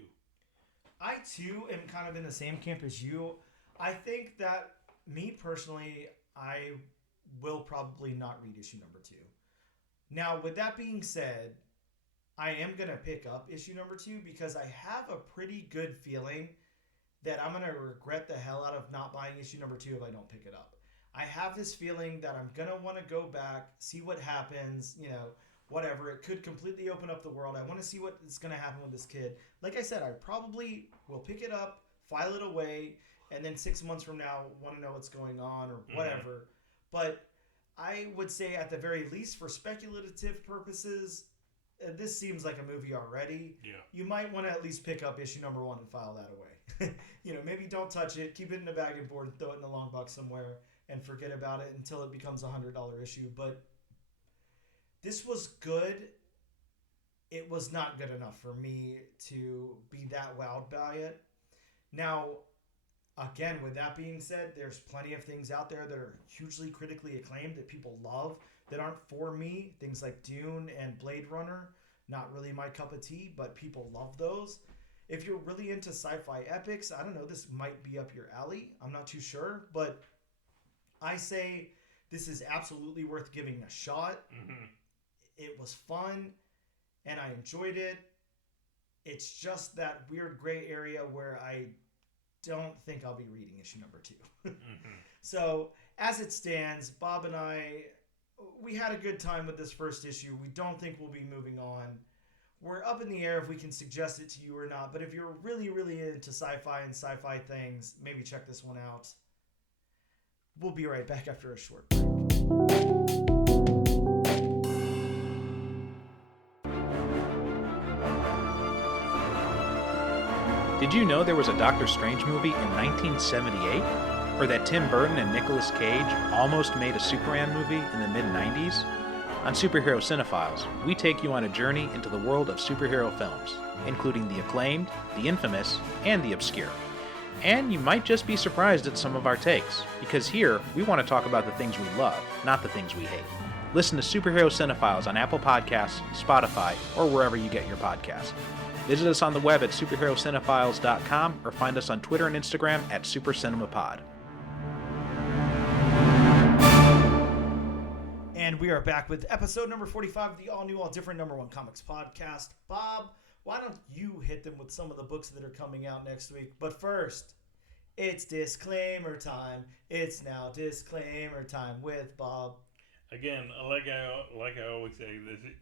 I, too, am kind of in the same camp as you. I think that, me personally, I will probably not read issue number 2. Now, with that being said, I am going to pick up issue number 2 because I have a pretty good feeling that I'm going to regret the hell out of not buying issue number 2 if I don't pick it up. I have this feeling that I'm going to want to go back, see what happens, whatever. It could completely open up the world. I want to see what is going to happen with this kid. Like I said, I probably will pick it up, file it away, and then 6 months from now want to know what's going on or whatever. But I would say at the very least for speculative purposes, this seems like a movie already. Yeah. You might want to at least pick up issue number 1 and file that away. Maybe don't touch it. Keep it in a bag and board, throw it in the long box somewhere, and forget about it until it becomes a $100 issue. But this was good. It was not good enough for me to be that wowed by it. Now, again, with that being said, there's plenty of things out there that are hugely critically acclaimed that people love that aren't for me. Things like Dune and Blade Runner, not really my cup of tea, but people love those. If you're really into sci-fi epics, I don't know, this might be up your alley. I'm not too sure, but I say this is absolutely worth giving a shot. It was fun, and I enjoyed it. It's just that weird gray area where I don't think I'll be reading issue number 2. So as it stands, Bob and I, we had a good time with this first issue. We don't think we'll be moving on. We're up in the air if we can suggest it to you or not, but if you're really, really into sci-fi and sci-fi things, maybe check this one out. We'll be right back after a short break. Did you know there was a Doctor Strange movie in 1978? Or that Tim Burton and Nicolas Cage almost made a Superman movie in the mid-90s? On Superhero Cinephiles, we take you on a journey into the world of superhero films, including the acclaimed, the infamous, and the obscure. And you might just be surprised at some of our takes, because here we want to talk about the things we love, not the things we hate. Listen to Superhero Cinephiles on Apple Podcasts, Spotify, or wherever you get your podcasts. Visit us on the web at superherocinephiles.com or find us on Twitter and Instagram at SuperCinemaPod. And we are back with episode number 45 of the all-new, all-different #1 Comics Podcast. Bob, why don't you hit them with some of the books that are coming out next week? But first, it's disclaimer time. It's now disclaimer time with Bob. Again, like I always say,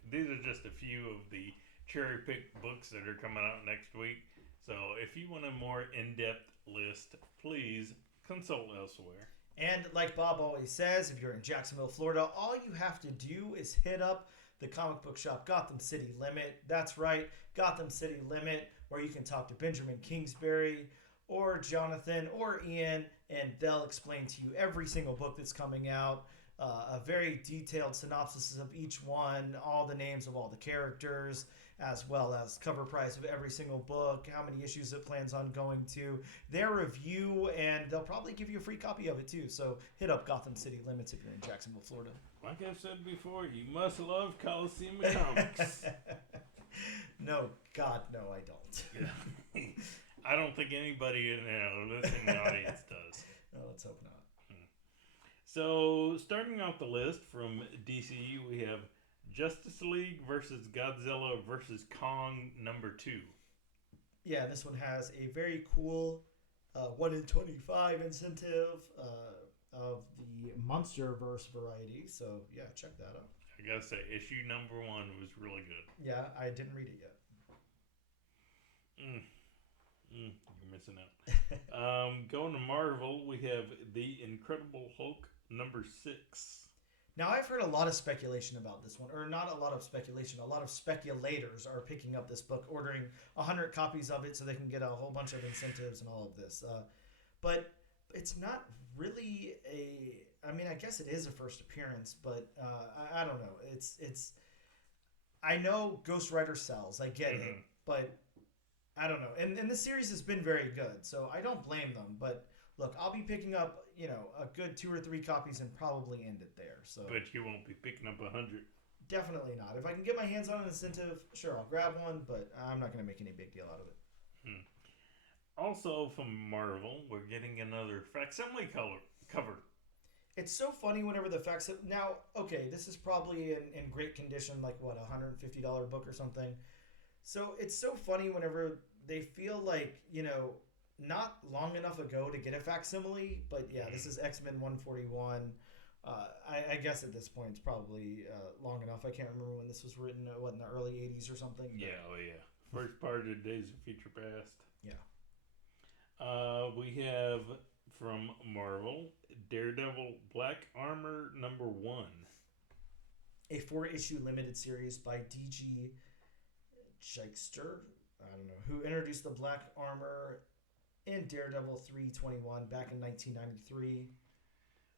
these are just a few of the cherry-picked books that are coming out next week. So if you want a more in-depth list, please consult elsewhere. And like Bob always says, if you're in Jacksonville, Florida, all you have to do is hit up the comic book shop, Gotham City Limit. That's right, Gotham City Limit, where you can talk to Benjamin Kingsbury or Jonathan or Ian, and they'll explain to you every single book that's coming out. A very detailed synopsis of each one, all the names of all the characters, as well as cover price of every single book, how many issues it plans on going to, their review, and they'll probably give you a free copy of it too. So hit up Gotham City Limits if you're in Jacksonville, Florida. Like I've said before, you must love Coliseum Comics. No, God, no, I don't. Yeah. I don't think anybody listening in the audience does. No, let's hope not. So, starting out the list from DC, we have Justice League versus Godzilla versus Kong #2. Yeah, this one has a very cool 1 in 25 incentive of the Monsterverse variety. So, yeah, check that out. I gotta say, issue #1 was really good. Yeah, I didn't read it yet. You're missing out. Going to Marvel, we have The Incredible Hulk #6. Now, I've heard a lot of speculation about this one, or not a lot of speculation. A lot of speculators are picking up this book, ordering 100 copies of it so they can get a whole bunch of incentives and all of this. But it's not really I mean, I guess it is a first appearance, but I don't know. It's. I know Ghost Rider sells. I get it, but I don't know. And the series has been very good, so I don't blame them. But look, I'll be picking up, a good 2 or 3 copies and probably end it there. So, but you won't be picking up 100. Definitely not. If I can get my hands on an incentive, sure, I'll grab one, but I'm not going to make any big deal out of it. Also from Marvel, we're getting another facsimile cover. It's so funny whenever the now, okay, this is probably in great condition, like what, $150 book or something. So it's so funny whenever they feel like, not long enough ago to get a facsimile, but yeah, this is X-Men 141. I guess at this point it's probably long enough. I can't remember when this was written, in the early 80s or something. Yeah, First part of Days of Future Past. Yeah. We have from Marvel, Daredevil Black Armor #1. A 4-issue limited series by D.G. Shyster, I don't know, who introduced the Black Armor in Daredevil 321 back in 1993.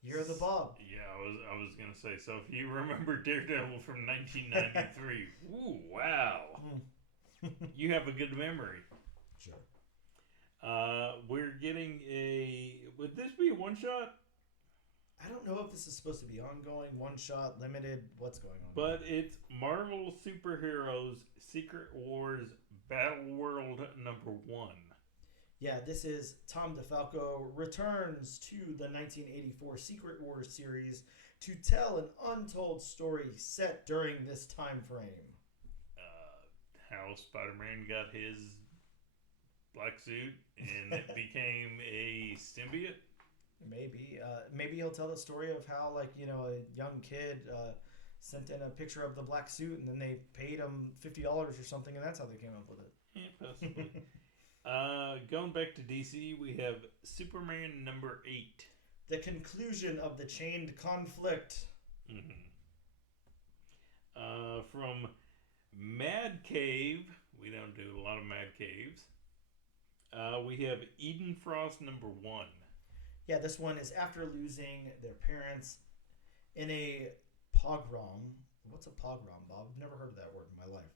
Year of the Bob. Yeah, I was gonna say. So if you remember Daredevil from 1993, ooh, wow, you have a good memory. Sure. We're getting would this be a one shot? I don't know if this is supposed to be ongoing, one shot, limited. What's going on? But it's Marvel Superheroes Secret Wars Battle World #1. Yeah, this is Tom DeFalco returns to the 1984 Secret Wars series to tell an untold story set during this time frame. How Spider-Man got his black suit and it became a symbiote? Maybe he'll tell the story of how, like, you know, a young kid sent in a picture of the black suit, and then they paid him $50 or something, and that's how they came up with it. Yeah, possibly. Going back to DC, we have Superman number 8. The conclusion of the chained conflict. Mm-hmm. From Mad Cave, we don't do a lot of Mad Caves. We have Eden Frost number 1. Yeah, this one is after losing their parents in a pogrom. What's a pogrom, Bob? I've never heard of that word in my life.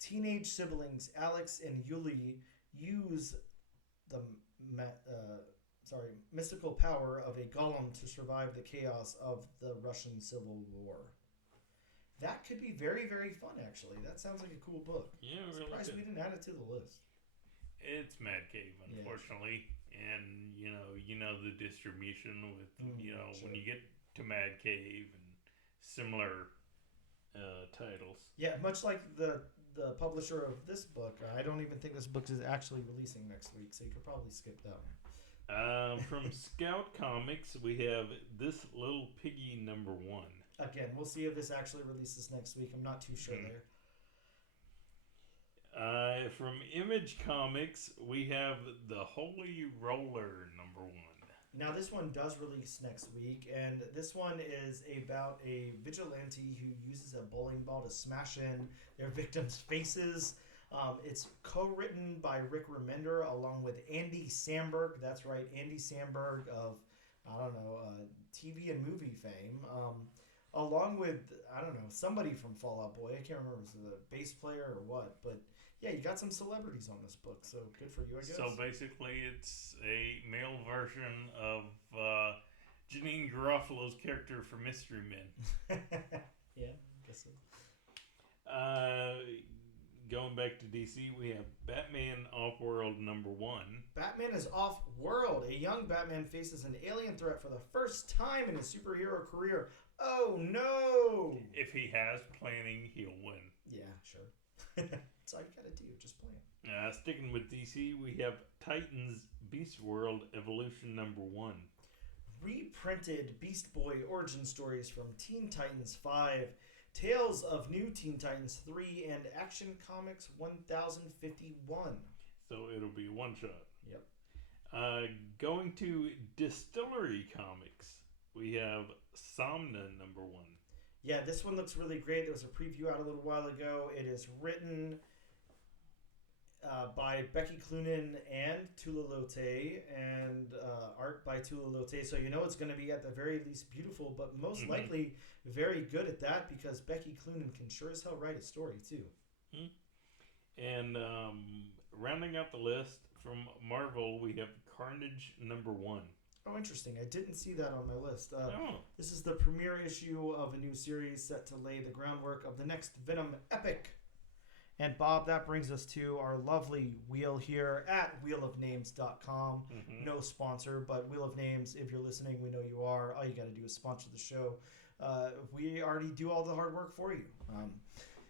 Teenage siblings Alex and Yuli use the mystical power of a golem to survive the chaos of the Russian Civil War. That could be very, very fun, actually. That sounds like a cool book. Yeah, I'm surprised we didn't add it to the list. It's Mad Cave, unfortunately. Yeah. And, you know the distribution with, sure. When you get to Mad Cave and similar titles. Yeah, much like the publisher of this book. I don't even think this book is actually releasing next week, so you could probably skip that one. From Scout Comics, we have This Little Piggy number 1. Again, we'll see if this actually releases next week. I'm not too sure there. From Image Comics, we have The Holy Roller number 1. Now, this one does release next week, and this one is about a vigilante who uses a bowling ball to smash in their victims' faces. It's co-written by Rick Remender along with Andy Samberg. That's right, Andy Samberg of, TV and movie fame. Along with, somebody from Fall Out Boy. I can't remember if it was the bass player or what, but yeah, you got some celebrities on this book, so good for you, I guess. So basically, it's a male version of Janine Garofalo's character from Mystery Men. Yeah, I guess so. Going back to DC, we have Batman Off-World number 1. Batman is off-world. A young Batman faces an alien threat for the first time in his superhero career. Oh, no! If he has planning, he'll win. Yeah, sure. That's all you gotta do. Just plan. Sticking with DC, we have Titans Beast World Evolution number 1. Reprinted Beast Boy origin stories from Teen Titans 5, Tales of New Teen Titans 3, and Action Comics 1051. So it'll be one shot. Yep. Going to Distillery Comics, we have Somna number 1. Yeah, this one looks really great. There was a preview out a little while ago. It is written by Becky Cloonan and Tula Lote, and art by Tula Lote. So you know it's going to be at the very least beautiful, but most likely very good at that, because Becky Cloonan can sure as hell write a story too. And rounding out the list, from Marvel, we have Carnage number 1. Oh, interesting. I didn't see that on my list. This is the premiere issue of a new series set to lay the groundwork of the next Venom epic. And Bob, that brings us to our lovely wheel here at wheelofnames.com. No sponsor, but Wheel of Names, if you're listening, we know you are. All you got to do is sponsor the show. We already do all the hard work for you.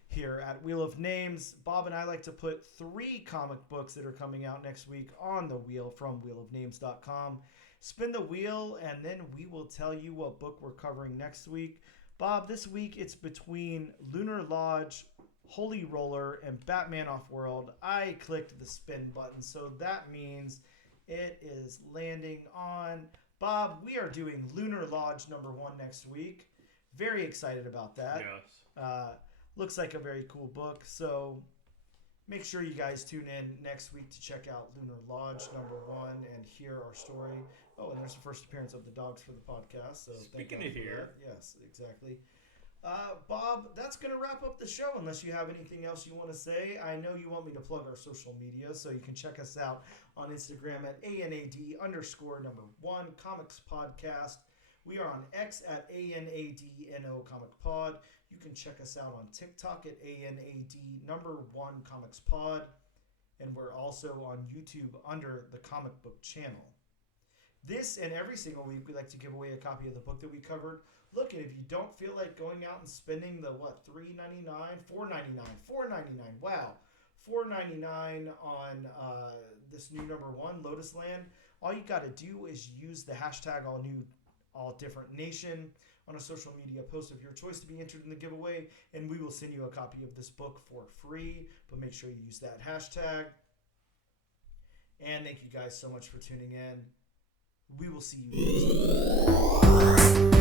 Here at Wheel of Names, Bob and I like to put 3 comic books that are coming out next week on the wheel from wheelofnames.com. Spin the wheel, and then we will tell you what book we're covering next week. Bob, this week it's between Lunar Lodge, Holy Roller, and Batman Off-World. I clicked the spin button, so that means it is landing on... Bob, we are doing Lunar Lodge number 1 next week. Very excited about that. Yes. Looks like a very cool book, so make sure you guys tune in next week to check out Lunar Lodge number 1 and hear our story. Oh, and there's the first appearance of the dogs for the podcast. So speaking of here, yes, exactly. Bob, that's going to wrap up the show unless you have anything else you want to say. I know you want me to plug our social media, so you can check us out on Instagram at ANAD_1 Comics Podcast. We are on X at ANADNO Comic Pod. You can check us out on TikTok at ANAD1 Comics Pod. And we're also on YouTube under the Comic Book Channel. This and every single week, we like to give away a copy of the book that we covered. Look, and if you don't feel like going out and spending the, $3.99, $4.99, $4.99, wow, $4.99 on this new number 1, Lotus Land. All you got to do is use the hashtag all different nation on a social media post of your choice to be entered in the giveaway, and we will send you a copy of this book for free, but make sure you use that hashtag. And thank you guys so much for tuning in. We will see you next time.